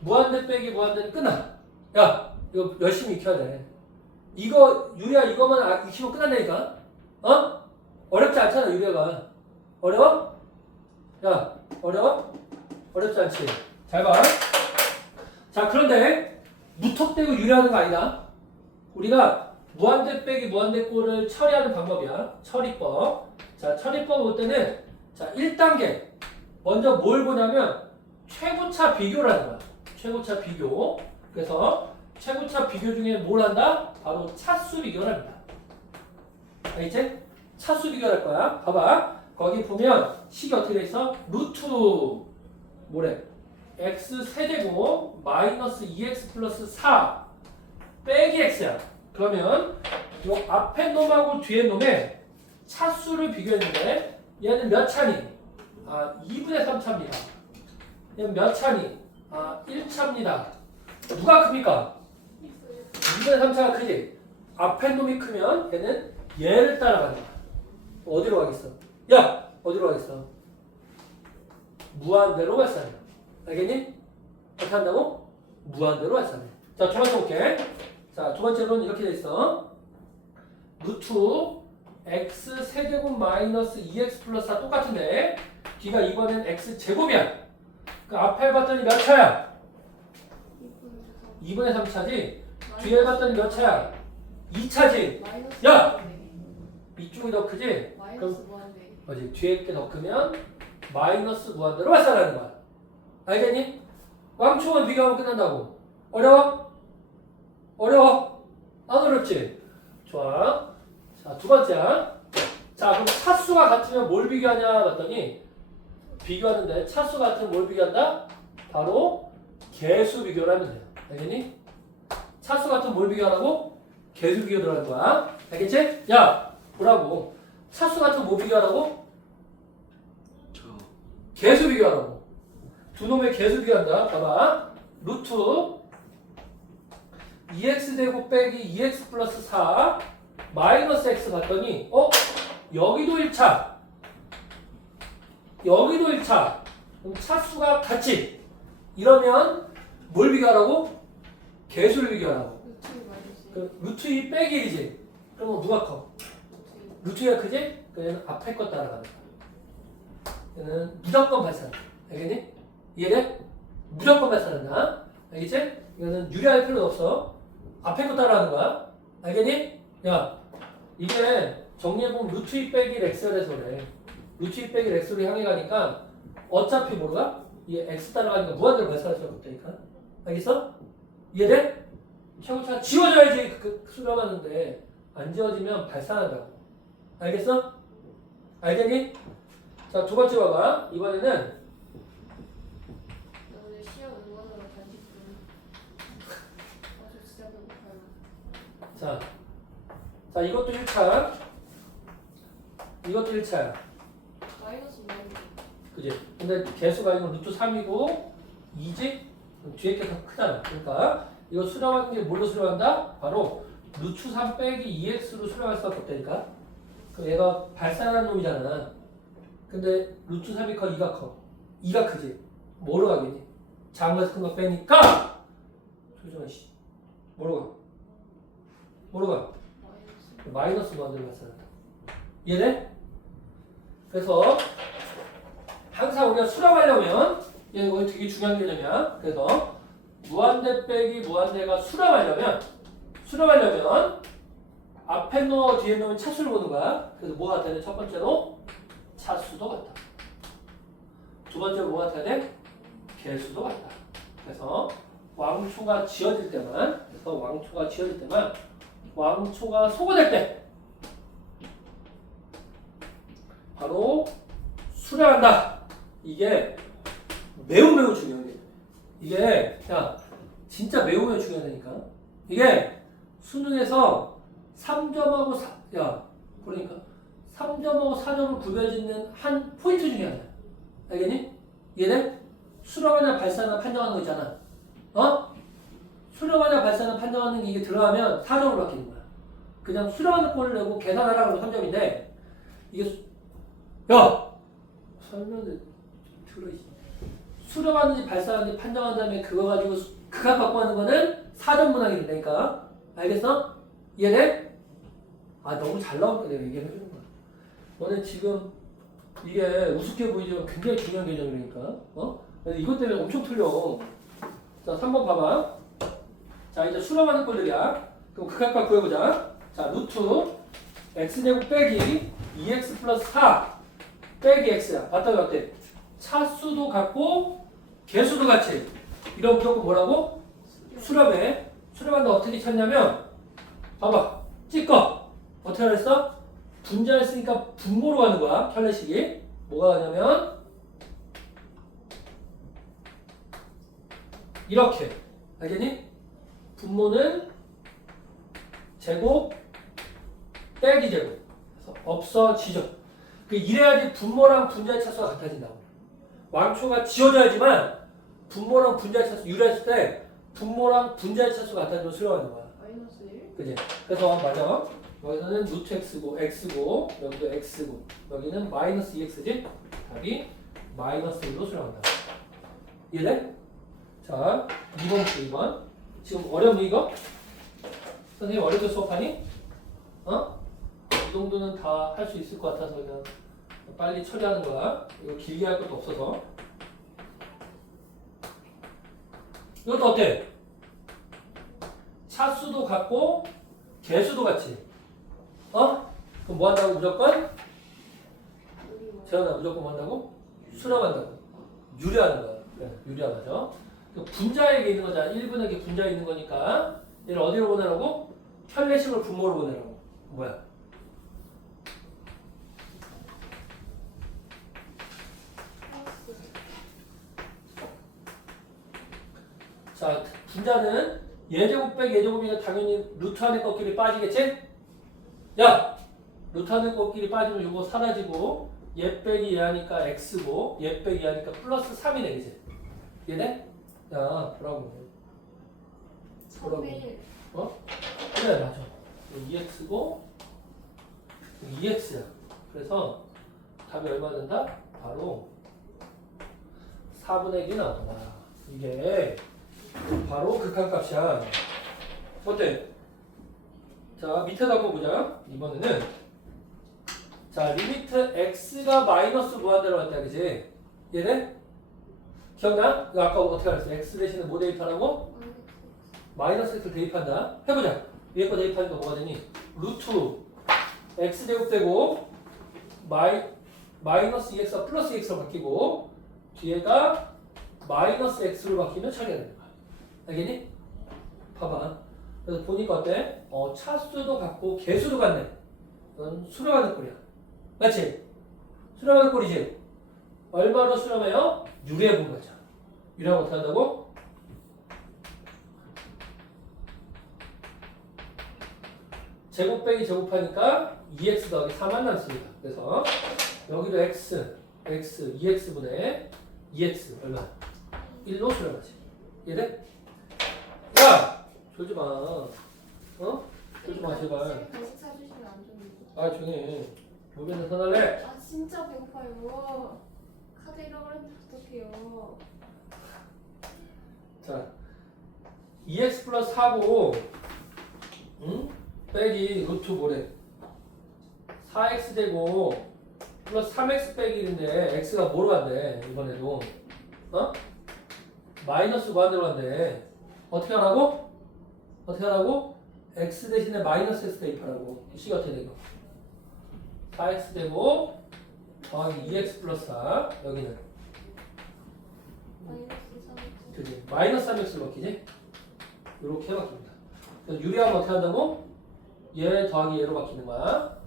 무한대 빼기 무한대는 끝나. 야, 이거 열심히 익혀야 돼. 이거 유리야 이거만 익히면 끝난다니까. 어? 어렵지 않잖아 유리가. 어려워? 야, 어려워? 어렵지 않지? 잘 봐. 자, 그런데 무턱대고 유리하는 거 아니다. 우리가 무한대 빼기 무한대 꼴을 처리하는 방법이야. 처리법. 자, 처리법 볼 때는 자, 1단계. 먼저 뭘 보냐면 최고차 비교를 하는 거야. 최고차 비교. 그래서 최고차 비교 중에 뭘 한다? 바로 차수 비교를 합니다. 알겠지? 차수 비교를 할 거야. 봐봐. 거기 보면 식이 어떻게 돼 있어? 루트 뭐래? x 세제곱 마이너스 2x 플러스 4 빼기 x야. 그러면 요 앞에 놈하고 뒤에 놈의 차수를 비교했는데 얘는 몇 차니? 2분의 3차입니다. 얘는 몇 차니? 1차입니다. 누가 큽니까? 2분의 3차가 크지? 앞에 놈이 크면 얘는 얘를 따라가는 거야. 어디로 가겠어? 야! 어디로 가겠어? 무한대로 발산해. 알겠니? 어떻게 한다고? 무한대로 발산해. 자, 두 번째 볼게. 자, 두 번째로는 이렇게 돼 있어. 루트 x 세제곱 마이너스 2x 플러스 4 똑같은데 뒤가 이번엔 x 제곱이야. 그 앞에 봤더니 몇 차야? 2분의 3차지. 뒤에 봤더니 몇 차야? 2차지. 야! 이쪽이 더 크지? 마이너스 무한대. 뭐지? 뒤에 게 더 크면 마이너스 무한대로 발산하는 거야. 알겠니? 왕초원 비교하면 끝난다고. 어려워? 어려워? 안 어렵지? 좋아. 자, 두 번째야. 자, 그럼 차수가 같으면 뭘 비교하냐 봤더니 비교하는데 차수가 같으면 뭘 비교한다? 바로 개수 비교를 하면 돼요. 알겠니? 차수 같으면 뭘 비교하라고? 개수 비교 들어가는 거야. 알겠지? 야, 보라고. 차수 같으면 뭐 비교하라고? 저 개수 비교하라고. 두 놈의 개수 비교한다. 봐봐. 루트 2x 제곱 빼기 2x 플러스 4 마이너스 x 봤더니 여기도 1차 여기도 1차 그럼 차수가 같이 이러면 뭘 비교하라고? 개수를 비교하라고. 루트 2 빼기 1이지. 그럼 누가 커? 루트 2가 크지? 그냥 앞에 거 따라가는 거야. 얘는 무조건 발산한다. 알겠니? 이해돼? 무조건 발산한다. 알겠지? 이거는 유리할 필요도 없어. 앞에 거 따라하는 거야. 알겠니? 야, 이게 정리해보면 루트 2 빼기 x가 돼서 그래. 루트 2 빼기 x로 향해 가니까 어차피 뭐가? 이 x 따라가니까 무한대로 발산할 수가 없다니까. 알겠어? 이해돼? 최고차 지워져야지 수렴하는데 안 지워지면 발산한다고. 알겠어? 알겠니? 자, 두 번째 봐봐. 이번에는 오늘 시험 응원으로 단식분. 저 진짜 배고파요. 자, 이것도 1차. 이것도 1차야. 마이너스 무한대. 그지? 근데 개수가 이거 루트 3이고 2지? 뒤에 게 더 크잖아. 그러니까 이거 수렴하는 게 뭘로 수렴한다? 바로 루트 3 빼기 2x로 수렴할 수밖에 없다니까. 그럼 얘가 발산하는 놈이잖아. 근데 루트 3이 커, 2가 커. 2가 크지? 뭐로 가겠니? 작은 거에서 큰 거 빼니까 조정아 씨. 뭐로 가? 뭐로 가? 마이너스 무한대로 발산한다. 이해돼? 그래서 항상 우리가 수렴하려면 이거 되게 중요한 개념이야. 그래서 무한대 빼기 무한대가 수렴하려면 앞에 넣어 뒤에 넣으면 차수를 보는 거야. 그래서 뭐가 같아야 돼? 첫 번째로 차수도 같다. 두 번째로 뭐가 같아야 돼? 개수도 같다. 그래서 왕초가 지어질 때만 왕초가 소거될 때 바로 수렴한다. 이게 매우 중요한 게 이게 야 진짜 매우 중요하다니까. 이게 수능에서 3점하고 3점하고 4점을 구별짓는 한 포인트 중에 하나야. 알겠니? 이해돼? 수렴하냐 발사나 판정하는 거 있잖아. 수렴하냐 발사나 판정하는 게 이게 들어가면 4점으로 바뀌는 거야. 그냥 수렴하는 꼴을 내고 계산하라고 하면 3점인데 이게 설명을 들어. 수렴하는지 발사하는지 판정한 다음에 그거 가지고 극한 갖고 하는 거는 4점 문항이 된다니까. 알겠어? 이해돼? 너무 잘 나오니까 내가 얘기를 해주는 거야. 너는 지금 이게 우습게 보이지만 굉장히 중요한 개념이니까. 그래서 이것 때문에 엄청 틀려. 자, 3번 봐봐. 자, 이제 수렴하는 꼴들이야. 그럼 극한값 구해보자. 자, 루트 x제곱 빼기 2x 플러스 4 빼기 x야. 봤더니 어때? 차수도 같고 개수도 같이. 이런 무조건 뭐라고? 수렴해. 수렴한다 어떻게 찾냐면 봐봐. 찍어. 어떻게 하랬어? 분자했으니까 분모로 가는 거야. 편례식이. 뭐가 가냐면 이렇게. 알겠니? 분모는 제곱 빼기 제곱. 그래서 없어지죠. 이래야지 분모랑 분자의 차수가 같아진다고. 왕초가 지어져야지만 분모랑 분자의 차수 유래했을 때 분모랑 분자의 차수가 같아지면 수렴하는 거야. 마이너스 1? 그지? 그래서 맞아. 여기서는 루트 x고 x고 여기도 x고 여기는 마이너스 2x지? 답이 마이너스 1로 수렴한다. 이해돼? 자, 2번 표 2번. 지금 어렵니 이거? 선생님 어렵게 수업하니? 이 정도는 다 할 수 있을 것 같아서 그냥 빨리 처리하는 거야. 이거 길게 할 것도 없어서. 이것도 어때? 차수도 같고 개수도 같이. 그럼 뭐 한다고 무조건? 재현아 무조건 뭐 한다고? 수렴한다고. 유리하는 거야. 그래, 유리하죠. 분자에게 있는 거잖아. 1분에게 분자에 있는 거니까 얘를 어디로 보내라고? 편례식을 분모로 보내라고. 뭐야? 자, 분자는 예제곱 빼기 예제곱이니까 당연히 루트 안에 꺾기를 빠지겠지? 야! 루트 안에 꺾기를 빠지면 이거 사라지고 얘 빼기 얘 하니까 x고 얘 빼기 얘 하니까 플러스 3이네 이제. 얘네? 야, 보라고. 3일. 그래, 맞아. 2x고 2x야. 그래서 답이 얼마 된다? 바로 4분의 1이 나온다. 이게 바로 극한값이야. 어때? 자, 밑에다 한번 보자. 이번에는 자, 리미트 x가 마이너스 무한대로 왔다 그지? 얘네? 기억나? 이거 아까 어떻게 알았어? x 대신에 뭐 대입하라고? 마이너스 x를 대입한다. 해보자. 위에 거 대입하니까 뭐가 되니? 루트 x 제곱 되고 마이너스 2x가 플러스 2x로 바뀌고 뒤에가 마이너스 x로 바뀌면 처리가 되는 거야. 알겠니? 봐봐. 그래서 보니까 어때? 차수도 같고 개수도 같네. 이건 수렴하는 꼴이야. 맞지? 수렴하는 꼴이지? 얼마로 수렴해요? 유리해 본 거죠. 유리하면 어떻게 한다고? 제곱 빼기 제곱하니까 2x 더하기 4만 남습니다. 그래서 여기도 x, 2x분의 2x 얼마? 1로 수렴하지. 이해돼? 야! 졸지 마. 졸지 마 제발. 간식 사주시면 안 좋은데. 조용히 해. 모르겠는 선할래? 진짜 배고파요. 카드 잃어버렸는데 어떡해요. 자, 2x 플러스 4고 빼기 루트 뭐래? 4x 되고 플러스 3x 빼기 1인데 x가 뭐로 간대 이번에도? 마이너스 무한대로 간대. 어떻게 하라고? 어떻게 하라고? x 대신에 마이너스 x 대입하라고. C가 어떻게 되고? 4x 되고 더하기 2x 플러스 4 여기는 마이너스 3x. 그지? 마이너스 3x로 바뀌지? 이렇게 바뀝니다. 그래서 유리하면 어떻게 한다고? 얘 더하기 얘로 바뀌는 거야.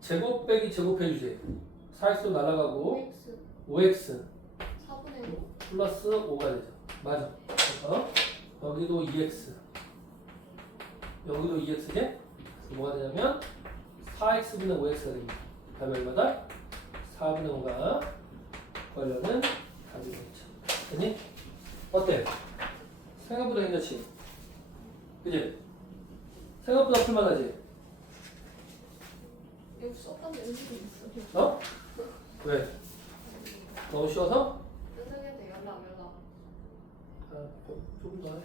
제곱 빼기 제곱 해주지. 4x도 날아가고 5x 4분의 5. 플러스 5가 되죠. 맞아. 그래서 여기도 2x 여기도 2x지? 그래서 뭐가 되냐면 4x분의 5x가 됩니다. 답이 얼마다? 4분의 5가 걸려는 답이 되겠죠. 됐니? 어때? 생각보다 괜찮지? 그지? 생각보다 풀만하지? 여기 수업하는 의미도 있어. 어? 왜? 너무 쉬워서? 선생님한테 연락. 아, 조금 더 해.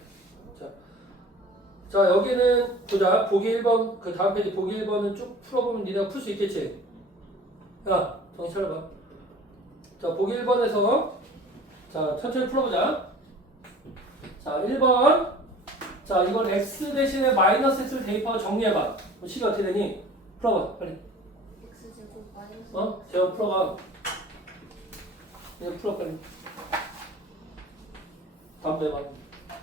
자, 여기는 보자. 보기 1번, 그 다음 페이지 보기 1번은 쭉 풀어보면 니네가 풀 수 있겠지? 야, 정신 차려봐. 자, 보기 1번에서 자, 천천히 풀어보자. 자, 1번. 자, 이건 x 대신에 마이너스 x를 대입하고 정리해봐. 식이 어떻게 되니? 풀어봐, 빨리. x제곱 마이너스. 어? 제가 풀어봐. 그냥 풀어, 빨리. 다음 해봐.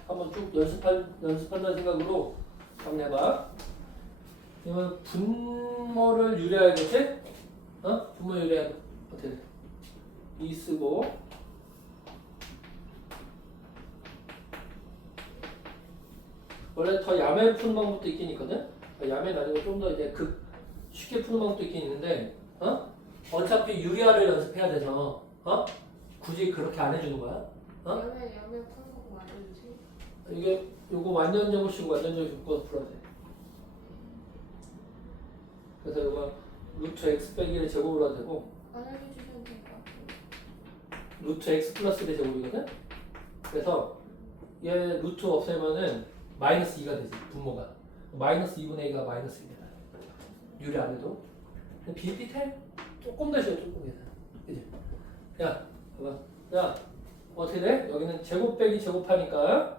한번 쭉 연습한다는 생각으로 한번 해봐. 이건 분모를 유래해야겠지? 어? 분모 유래해야 돼. 어떻게 돼? 2 쓰고 원래 더 야매로 푸는 방법도 있긴 있거든? 야매는 아니고 좀 더 이제 쉽게 푸는 방법도 있긴 있는데 어차피 유리화를 연습해야 돼서 굳이 그렇게 안 해주는 거야. 야매 푸는 거 알려주세요. 이게 요거 완전제곱식이고 완전제곱식 묶어서 풀어야 돼. 그래서 요거 루트 x 빼기를 제곱으로 해도 되고 안 알려주셔도 될까? 루트 x 플러스 1의 제곱이거든? 그래서 얘 루트 없애면은 마이너스 2가 되지 분모가 마이너스 2분의 2가 마이너스 2다 유리 안 해도 근데 비슷비슷해 조금 더 쉬워 조금 더 그치? 야 봐봐 야 어떻게 돼? 여기는 제곱 빼기 제곱하니까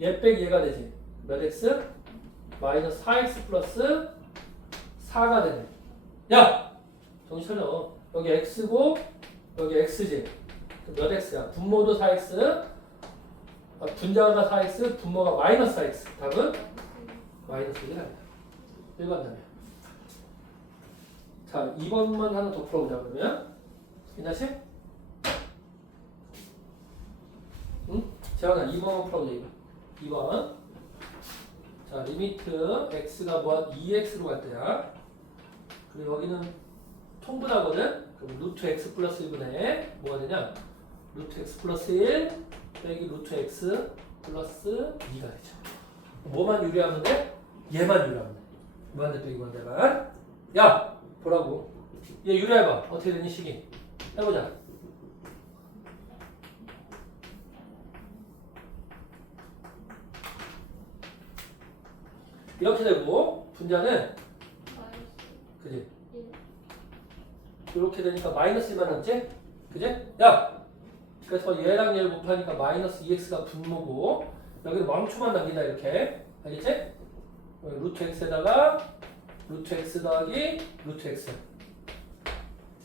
얘 빼기 얘가 되지 몇 x? 마이너스 4x 플러스 4가 되네 야! 정신 차려 여기 x고 여기 x지 몇 x야? 분모도 4x 분자가 4x 분모가 마이너스 4x 답은 마이너스 1이 답니다 1번 답이야 자 2번만 하나 더 풀어보자 그러면 괜찮지? 응? 재환아 2번만 풀어보자 2번 자 리미트 x가 뭐야? 2x로 갈 때야 그리고 여기는 통분하거든 그럼 루트 x 플러스 1분의 뭐가 되냐 루트 x 플러스 1 빼기 루트 x 플러스 2가 되죠 뭐만 유리하면 돼? 얘만 유리하면 돼 이만대 빼기 이만대만 야! 보라고 얘 유리해봐 어떻게 되니 식이 해보자 이렇게 되고 분자는 그지? 이렇게 되니까 마이너스 1만 남지? 그지? 야! 그래서 얘랑 얘를 곱하니까 마이너스 2x가 분모고 여기는 왕초만 남긴다 이렇게 알겠지? 여기 루트 x에다가 루트 x 더하기 루트 x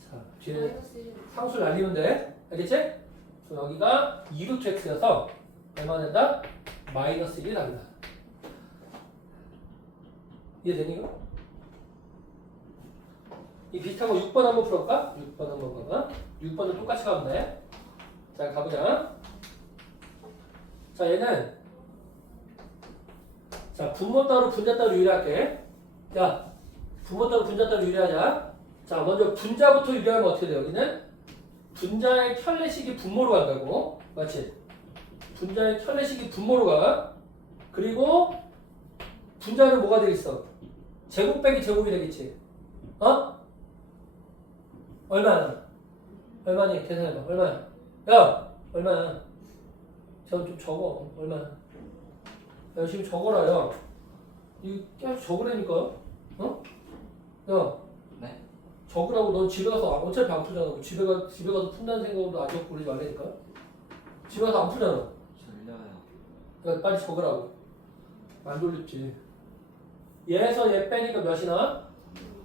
자 뒤에 상수를 날리면 돼 알겠지? 그래서 여기가 2루트 x여서 얼마 된다? 마이너스 1이 답니다 이해되니 이거? 이 비슷한 거 6번 한번 풀어볼까? 6번 한번 봐봐 6번도 똑같이 가면 돼 자 가보자 자 얘는 자 분모 따로 분자 따로 유리할게 자 분모 따로 분자 따로 유리하자 자 먼저 분자부터 유리하면 어떻게 돼 여기는 분자의 켤레식이 분모로 간다고 맞지? 분자의 켤레식이 분모로 가 그리고 분자는 뭐가 되겠어? 제곱 빼기 제곱이 되겠지 어? 얼마야? 얼마니? 계산해봐 얼마야? 야! 얼마야? 저 좀 적어. 얼마야? 열심히 적어라, 야. 이거 계속 적으라니까. 어? 야, 네? 적으라고. 넌 집에 가서 어차피 안 풀잖아. 집에 가서 푼다는 생각으로 아직 부르지 말라니까. 집에 가서 안 풀잖아. 졸려요. 그러니까 빨리 적으라고. 안 돌립지. 얘에서 얘 빼니까 몇이나?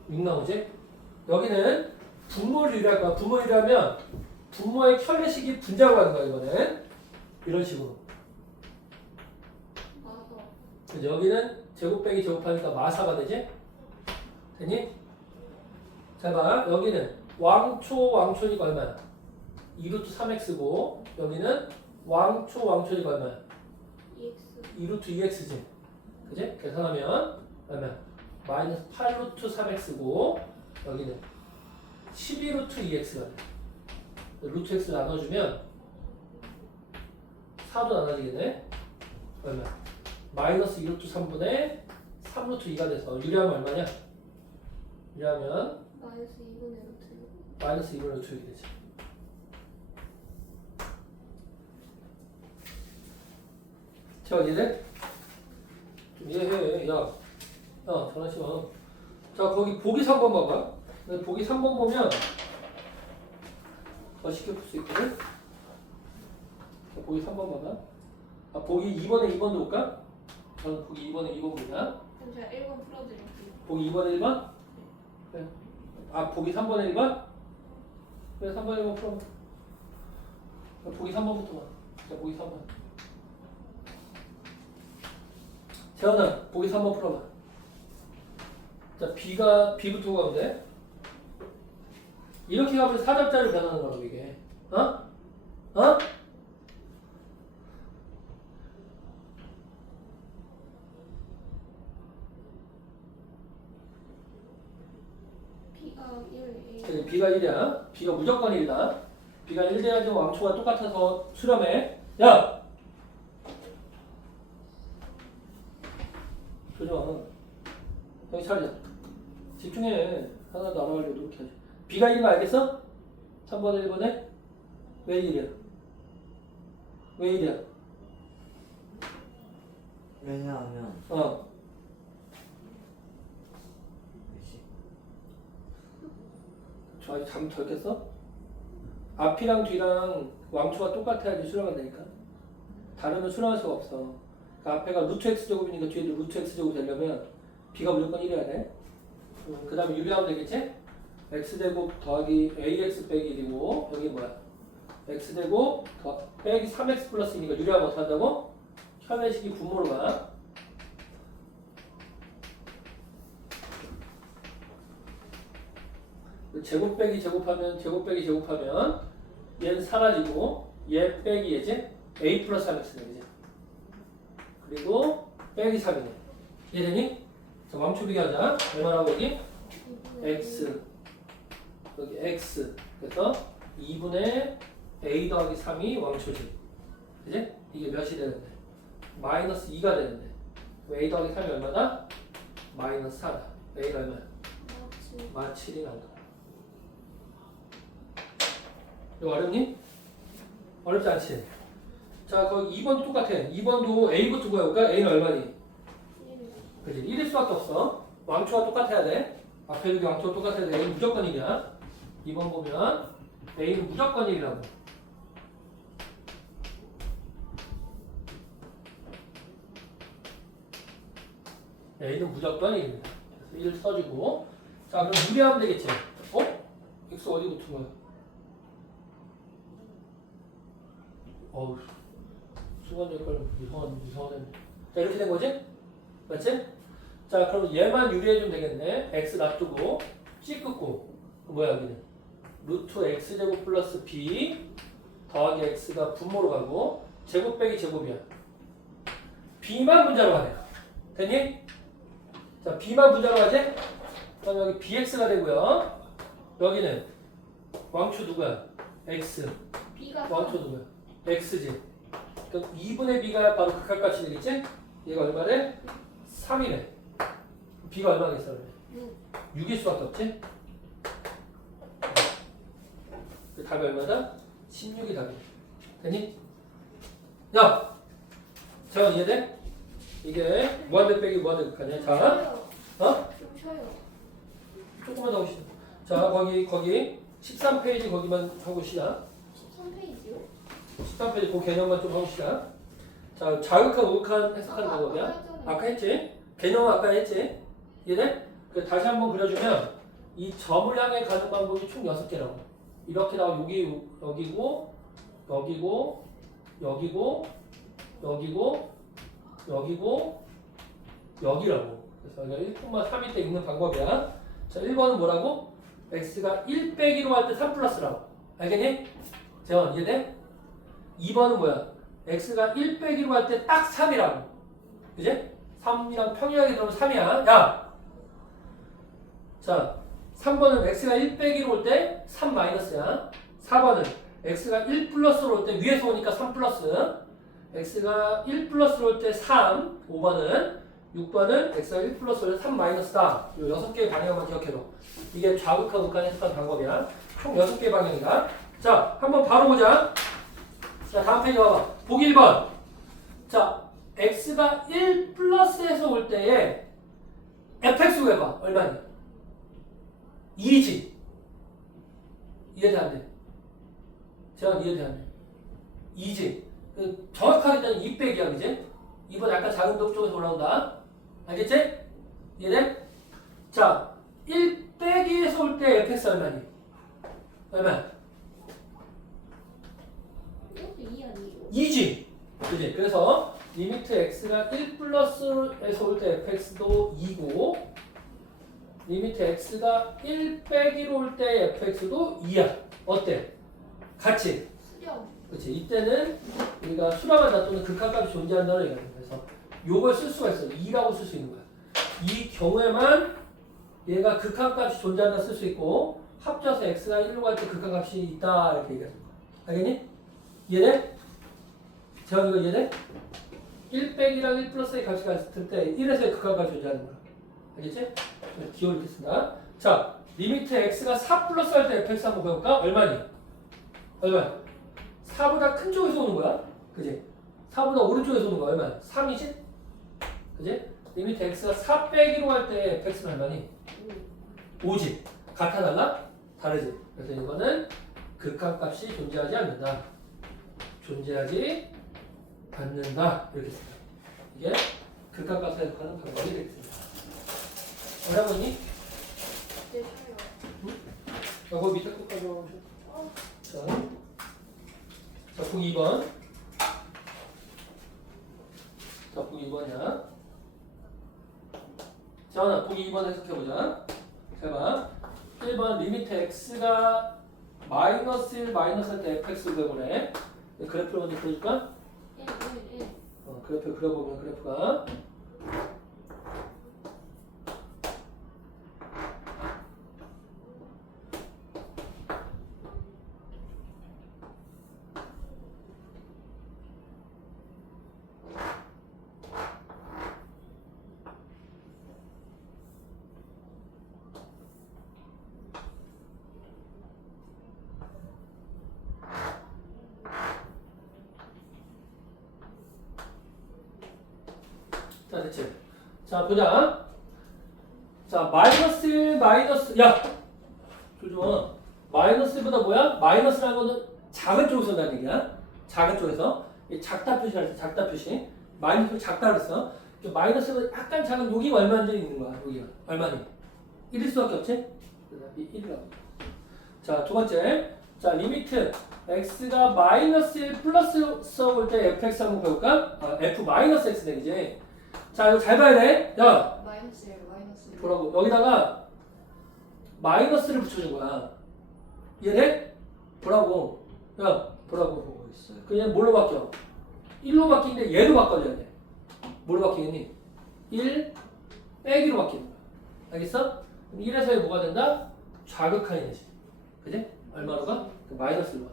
6 나오지? 여기는 분모를 유리할 거야. 분모를 유리하면 분모의 켤레식이 분자로 가는 거야, 이거는. 이런 식으로. 맞아. 그래서 여기는 제곱 빼기 제곱하니까 마사가 되지? 되니? 잘 봐. 여기는 왕초니까 얼마야? 2루트 3x고 여기는 왕초니까 얼마야? EX. 2루트 2x지. 그지? 계산하면 얼마야? 마이너스 8루트 3x고 여기는 12루트 2x가 돼. 루트 x 나눠주면 4도 나눠지겠네? 얼마야? 마이너스 2루트 3분의 3루트 2가 돼서 유리하면 얼마냐? 유리하면 마이너스 2분의 루트. 마이너스 2분의 루트 6이 되지. 자, 이해돼? 좀 이해해. 야, 전화하지 마. 자, 거기 보기 3번 봐봐. 근데 보기 3번 보면 더 쉽게 풀 수 있거든? 자, 보기 3번 봐봐. 아, 보기 2번에 2번도 볼까? 저는 보기 2번에 2번 보자. 그럼 제가 1번 풀어드릴게요. 보기 2번에 1번? 그래. 아, 보기 3번에 1번? 그래, 3번에 1번 풀어봐. 보기 3번부터 봐. 자, 보기 3번. 재현아, 보기 3번 풀어봐. 자, B부터 가면 돼. 이렇게 가면 4잡자를 변하는 거라고, 이게. 어? 어? B가 1, 그래, B가 1이야. B가 무조건 1이다. B가 1 돼야지 왕초가 똑같아서 수렴해. 야! 조정. 여기 차리자. 집중해. 하나도 안 알아가려고 이렇게 하지. B가 1인 거 알겠어? 3번에 1번에? 왜 1이야? 왜 1이야? 왜냐하면 어. 뭐지? 저 아직 잠 덜 깼어? 앞이랑 뒤랑 왕초가 똑같아야지 수렴한다니까. 다르면 수렴할 수가 없어. 그 앞에가 루트 x 제곱이니까 뒤에도 루트 x 제곱 되려면 b가 무조건 1이어야 돼. 그 다음에 유리하면 되겠지? x 제곱 더하기 ax 빼기 1이고 여기 뭐야? x 제곱 빼기 3x 플러스 2니까 유리하면 어떻게 한다고? 혈내식이 분모로 가. 제곱 빼기 제곱하면 얘는 사라지고 얘 빼기 얘지? a 플러스 3x네 그지? 그리고 빼기 3이네. 이해되니? 자, 왕초비기 하자. 얼마라고 여기? x 여기 x 그래서 2분의 a 더하기 3이 왕초지. 그지? 이게 몇이 되는데? 마이너스 2가 되는데 a 더하기 3이 얼마다? 마이너스 4다. a가 얼마야? 마 7이 나온다. 이거 어렵니? 어렵지 않지? 자, 거기 2번도 똑같아. 2번도 A부터 구해볼까? A는 얼마니? 그지? 1일 수밖에 없어. 왕초가 똑같아야 돼. 앞에 여기 왕초가 똑같아야 돼. A는 무조건 1이야. 2번 보면 A는 무조건 1이라고. A는 무조건 1입니다. 그래서 1을 써주고. 자, 그럼 유리하면 되겠지? X 어디 붙은 거야? 어우, 수건 역할 이상하네. 자, 이렇게 된 거지? 맞지? 자, 그럼 얘만 유리해주면 되겠네. x 놔두고, c 끊고. 뭐야, 여기는? 루트 x제곱 플러스 b 더하기 x가 분모로 가고, 제곱 빼기 제곱이야. b만 분자로 가네요. 됐니? 자, b만 분자로 가지? 그럼 여기 bx가 되고요. 여기는 왕초 누구야? x. B가 왕초 누구야? x지. 그럼 2분의 b가 바로 극할값이 되겠지? 얘가 얼마래? 3이래. b가 얼마겠어? 6일 수밖에 없지? 그 답이 얼마다? 16이 답이야. 되니? 야! 재원 이해돼? 이게 무한대 빼기 무한대 극하냐? 자, 쉬어요. 어? 좀 쉬어요. 조금만 더 봅시다. 자, 거기 13페이지 거기만 하고 시다. 13페이지요? 13페이지 그 개념만 좀 하봅시다. 자, 자극한, 우극한 해석하는 방법이야. 아까 했지? 개념 아까 했지? 이해돼? 다시 한번 그려주면 이 점을 향해 가는 방법이 총 6개라고. 이렇게 나오고 여기고 여기고 여기고 여기고 여기라고. 그래서 여기가 1,3일 때 읽는 방법이야. 자, 1번은 뭐라고? x가 1 빼기로 할 때 3 플러스라고. 알겠니? 재원 이해돼? 2번은 뭐야? x가 1 빼기로 할 때 딱 3이라고. 그지? 3이랑 평행하게 들어오면 3이야. 야! 자, 3번은 x가 1 빼기로 올 때 3 마이너스야. 4번은 x가 1 플러스로 올 때 위에서 오니까 3 플러스. x가 1 플러스로 올 때 3. 5번은 6번은 x가 1 플러스로 올 때 3 마이너스다. 이 6개의 방향만 기억해둬. 이게 좌극과 극한의 해석하는 방법이야. 총 6개의 방향이다. 자, 한번 바로 보자. 자, 다음 페이지 봐봐. 보기 1번. 자, x가 1 플러스에서 올 때에 fx 구해봐. 얼마니? 2지. 이해돼 안 돼? 제가 이해돼 안 돼? 2지. 정확하게 따지면 2 빼기야, 그지? 2번 약간 작은 독 쪽에서 올라온다. 알겠지? 이해돼? 자, 1 빼기에서 올 때 fx 얼마니? 얼마? 이것도 2 아니에요? 2지. 그지? 그래서 리미트 x가 1 플러스에서 올 때 fx도 2고 리미트 x가 1 빼기로 올 때 fx도 2야. 어때? 같이. 수렴. 그치? 이때는 우리가 수렴한다 또는 극한값이 존재한다는 얘기야. 그래서 요걸 쓸 수가 있어. 2라고 쓸 수 있는 거야. 이 경우에만 얘가 극한값이 존재한다 쓸 수 있고 합쳐서 x가 1로 갈 때 극한값이 있다 이렇게 얘기하는 거야. 알겠니? 이해돼? 재원 이거 이해돼? 1 빼기랑 1 플러스의 값이 같을 때 1에서의 극한값이 존재하는 거야. 알겠지? 기호를 이렇게 쓴다. 자, 리미트 x가 4 플러스 할 때 fx 한번 배울까? 얼마니? 얼마? 4보다 큰 쪽에서 오는 거야. 그지? 4보다 오른쪽에서 오는 거야. 얼마? 3이지? 그지? 리미트 x가 4 빼기로 할 때 fx는 얼마니? 5지. 같아 달라? 다르지. 그래서 이거는 극한값이 존재하지 않는다. 존재하지 않는다. 이렇게 씁니다. 이게 극한값을 해석하는 방법이 되겠습니다. 어려워 보니? 네, 좋아요. 요거 밑에 끝까지 오셔. 자, 보기 2번. 자, 보기 2번이야. 자, 보기 2번 해석해보자. 잘 봐. 1번 리미트 x가 마이너스 1 마이너스 할 때 fx를 구해보래. 그래프를 먼저 그려줄까? 1, 1, 1. 그래프를 그려보면 그래프가 자, 됐지? 자, 보자. 자, 마이너스 1, 마이너스, 야! 조종아. 마이너스 1보다 뭐야? 마이너스라는 거는 작은 쪽에서 온다는 얘기야. 작은 쪽에서. 이 작다 표시가 있어, 작다 표시. 마이너스 작다 그랬어. 마이너스보다 약간 작은 여기 얼마인지 있는 거야, 여기가. 얼마니? 1일 수밖에 없지? 그래서 1이라고. 자, 두 번째. 자, 리미트 x가 마이너스 1 플러스 써볼 때 fx 한번 배울까? f 마이너스 x 되기지. 자, 이거 잘 봐야 돼. 야, 마이너스 1, 마이너스 1. 보라고. 여기다가 마이너스를 붙여준 거야. 이해돼? 보라고. 야, 보라고. 보고 있어요. 그냥 뭘로 바뀌어? 1로 바뀌는데 얘로 바꿔줘야 돼. 뭘로 바뀌겠니? 1 빼기로 바뀌는 거야. 알겠어? 그럼 1에서 뭐가 된다? 좌극한이 되지. 그지? 얼마로 가? 마이너스로 가.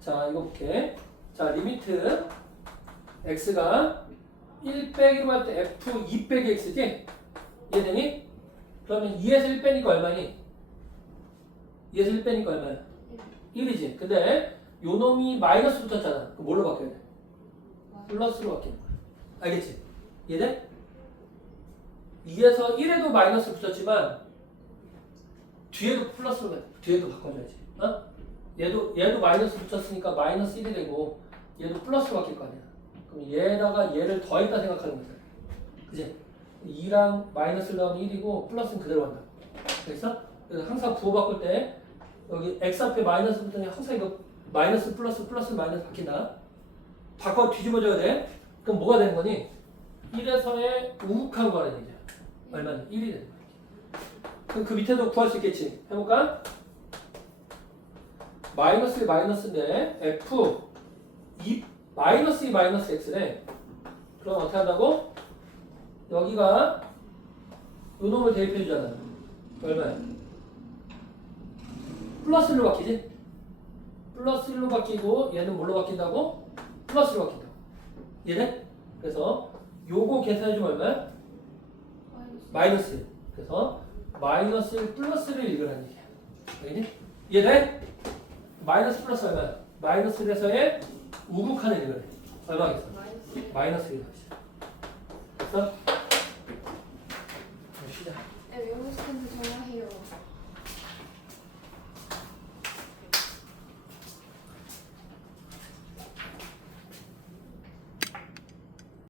자, 이거 볼게. 자, 리미트 x가 1 빼기로 할 때 f 2 빼기 x지? 이해되니? 그러면 2에서 1 빼니까 얼마니? 2에서 1 빼니까 얼마야? 1이지. 근데 요 놈이 마이너스 붙었잖아. 그럼 뭘로 바뀌어야 돼? 플러스로 바뀌는 거야. 알겠지? 이해돼? 2에서 1에도 마이너스 붙였지만 뒤에도 플러스로 뒤에도 바꿔줘야지. 어? 얘도 마이너스 붙였으니까 마이너스 1이 되고 얘도 플러스로 바뀔 거 아니야. 그럼 얘에다가 얘를 더했다 생각하는 거잖아. 그지? 2랑 마이너스를 넣으면 1이고 플러스는 그대로 간다. 됐어? 그래서 항상 부호 바꿀 때 여기 x 앞에 마이너스 붙으니 항상 이거 마이너스 플러스 플러스 마이너스 바뀐다. 바꿔 뒤집어줘야 돼. 그럼 뭐가 되는 거니? 1에서의 우극한 거라는 얘기야. 얼마나? 1이 되는 거야. 그럼 그 밑에도 구할 수 있겠지. 해볼까? 마이너스 마이너스인데 f 2 마이너스 2 마이너스 x래. 그럼 어떻게 한다고? 여기가 요 놈을 대입해 주잖아. 얼마야? 플러스 1로 바뀌지? 플러스 1로 바뀌고 얘는 뭘로 바뀐다고? 플러스로 바뀐다고. 이해돼? 그래서 요거 계산해주면 얼마야? 마이너스 1. 그래서 마이너스 1 플러스 1을 이거라는 얘기야. 알겠니? 이해돼? 마이너스 플러스 얼마야? 마이너스 1에서의 우극하는 이거래. 얼마겠어? 마이너스 1. 됐어?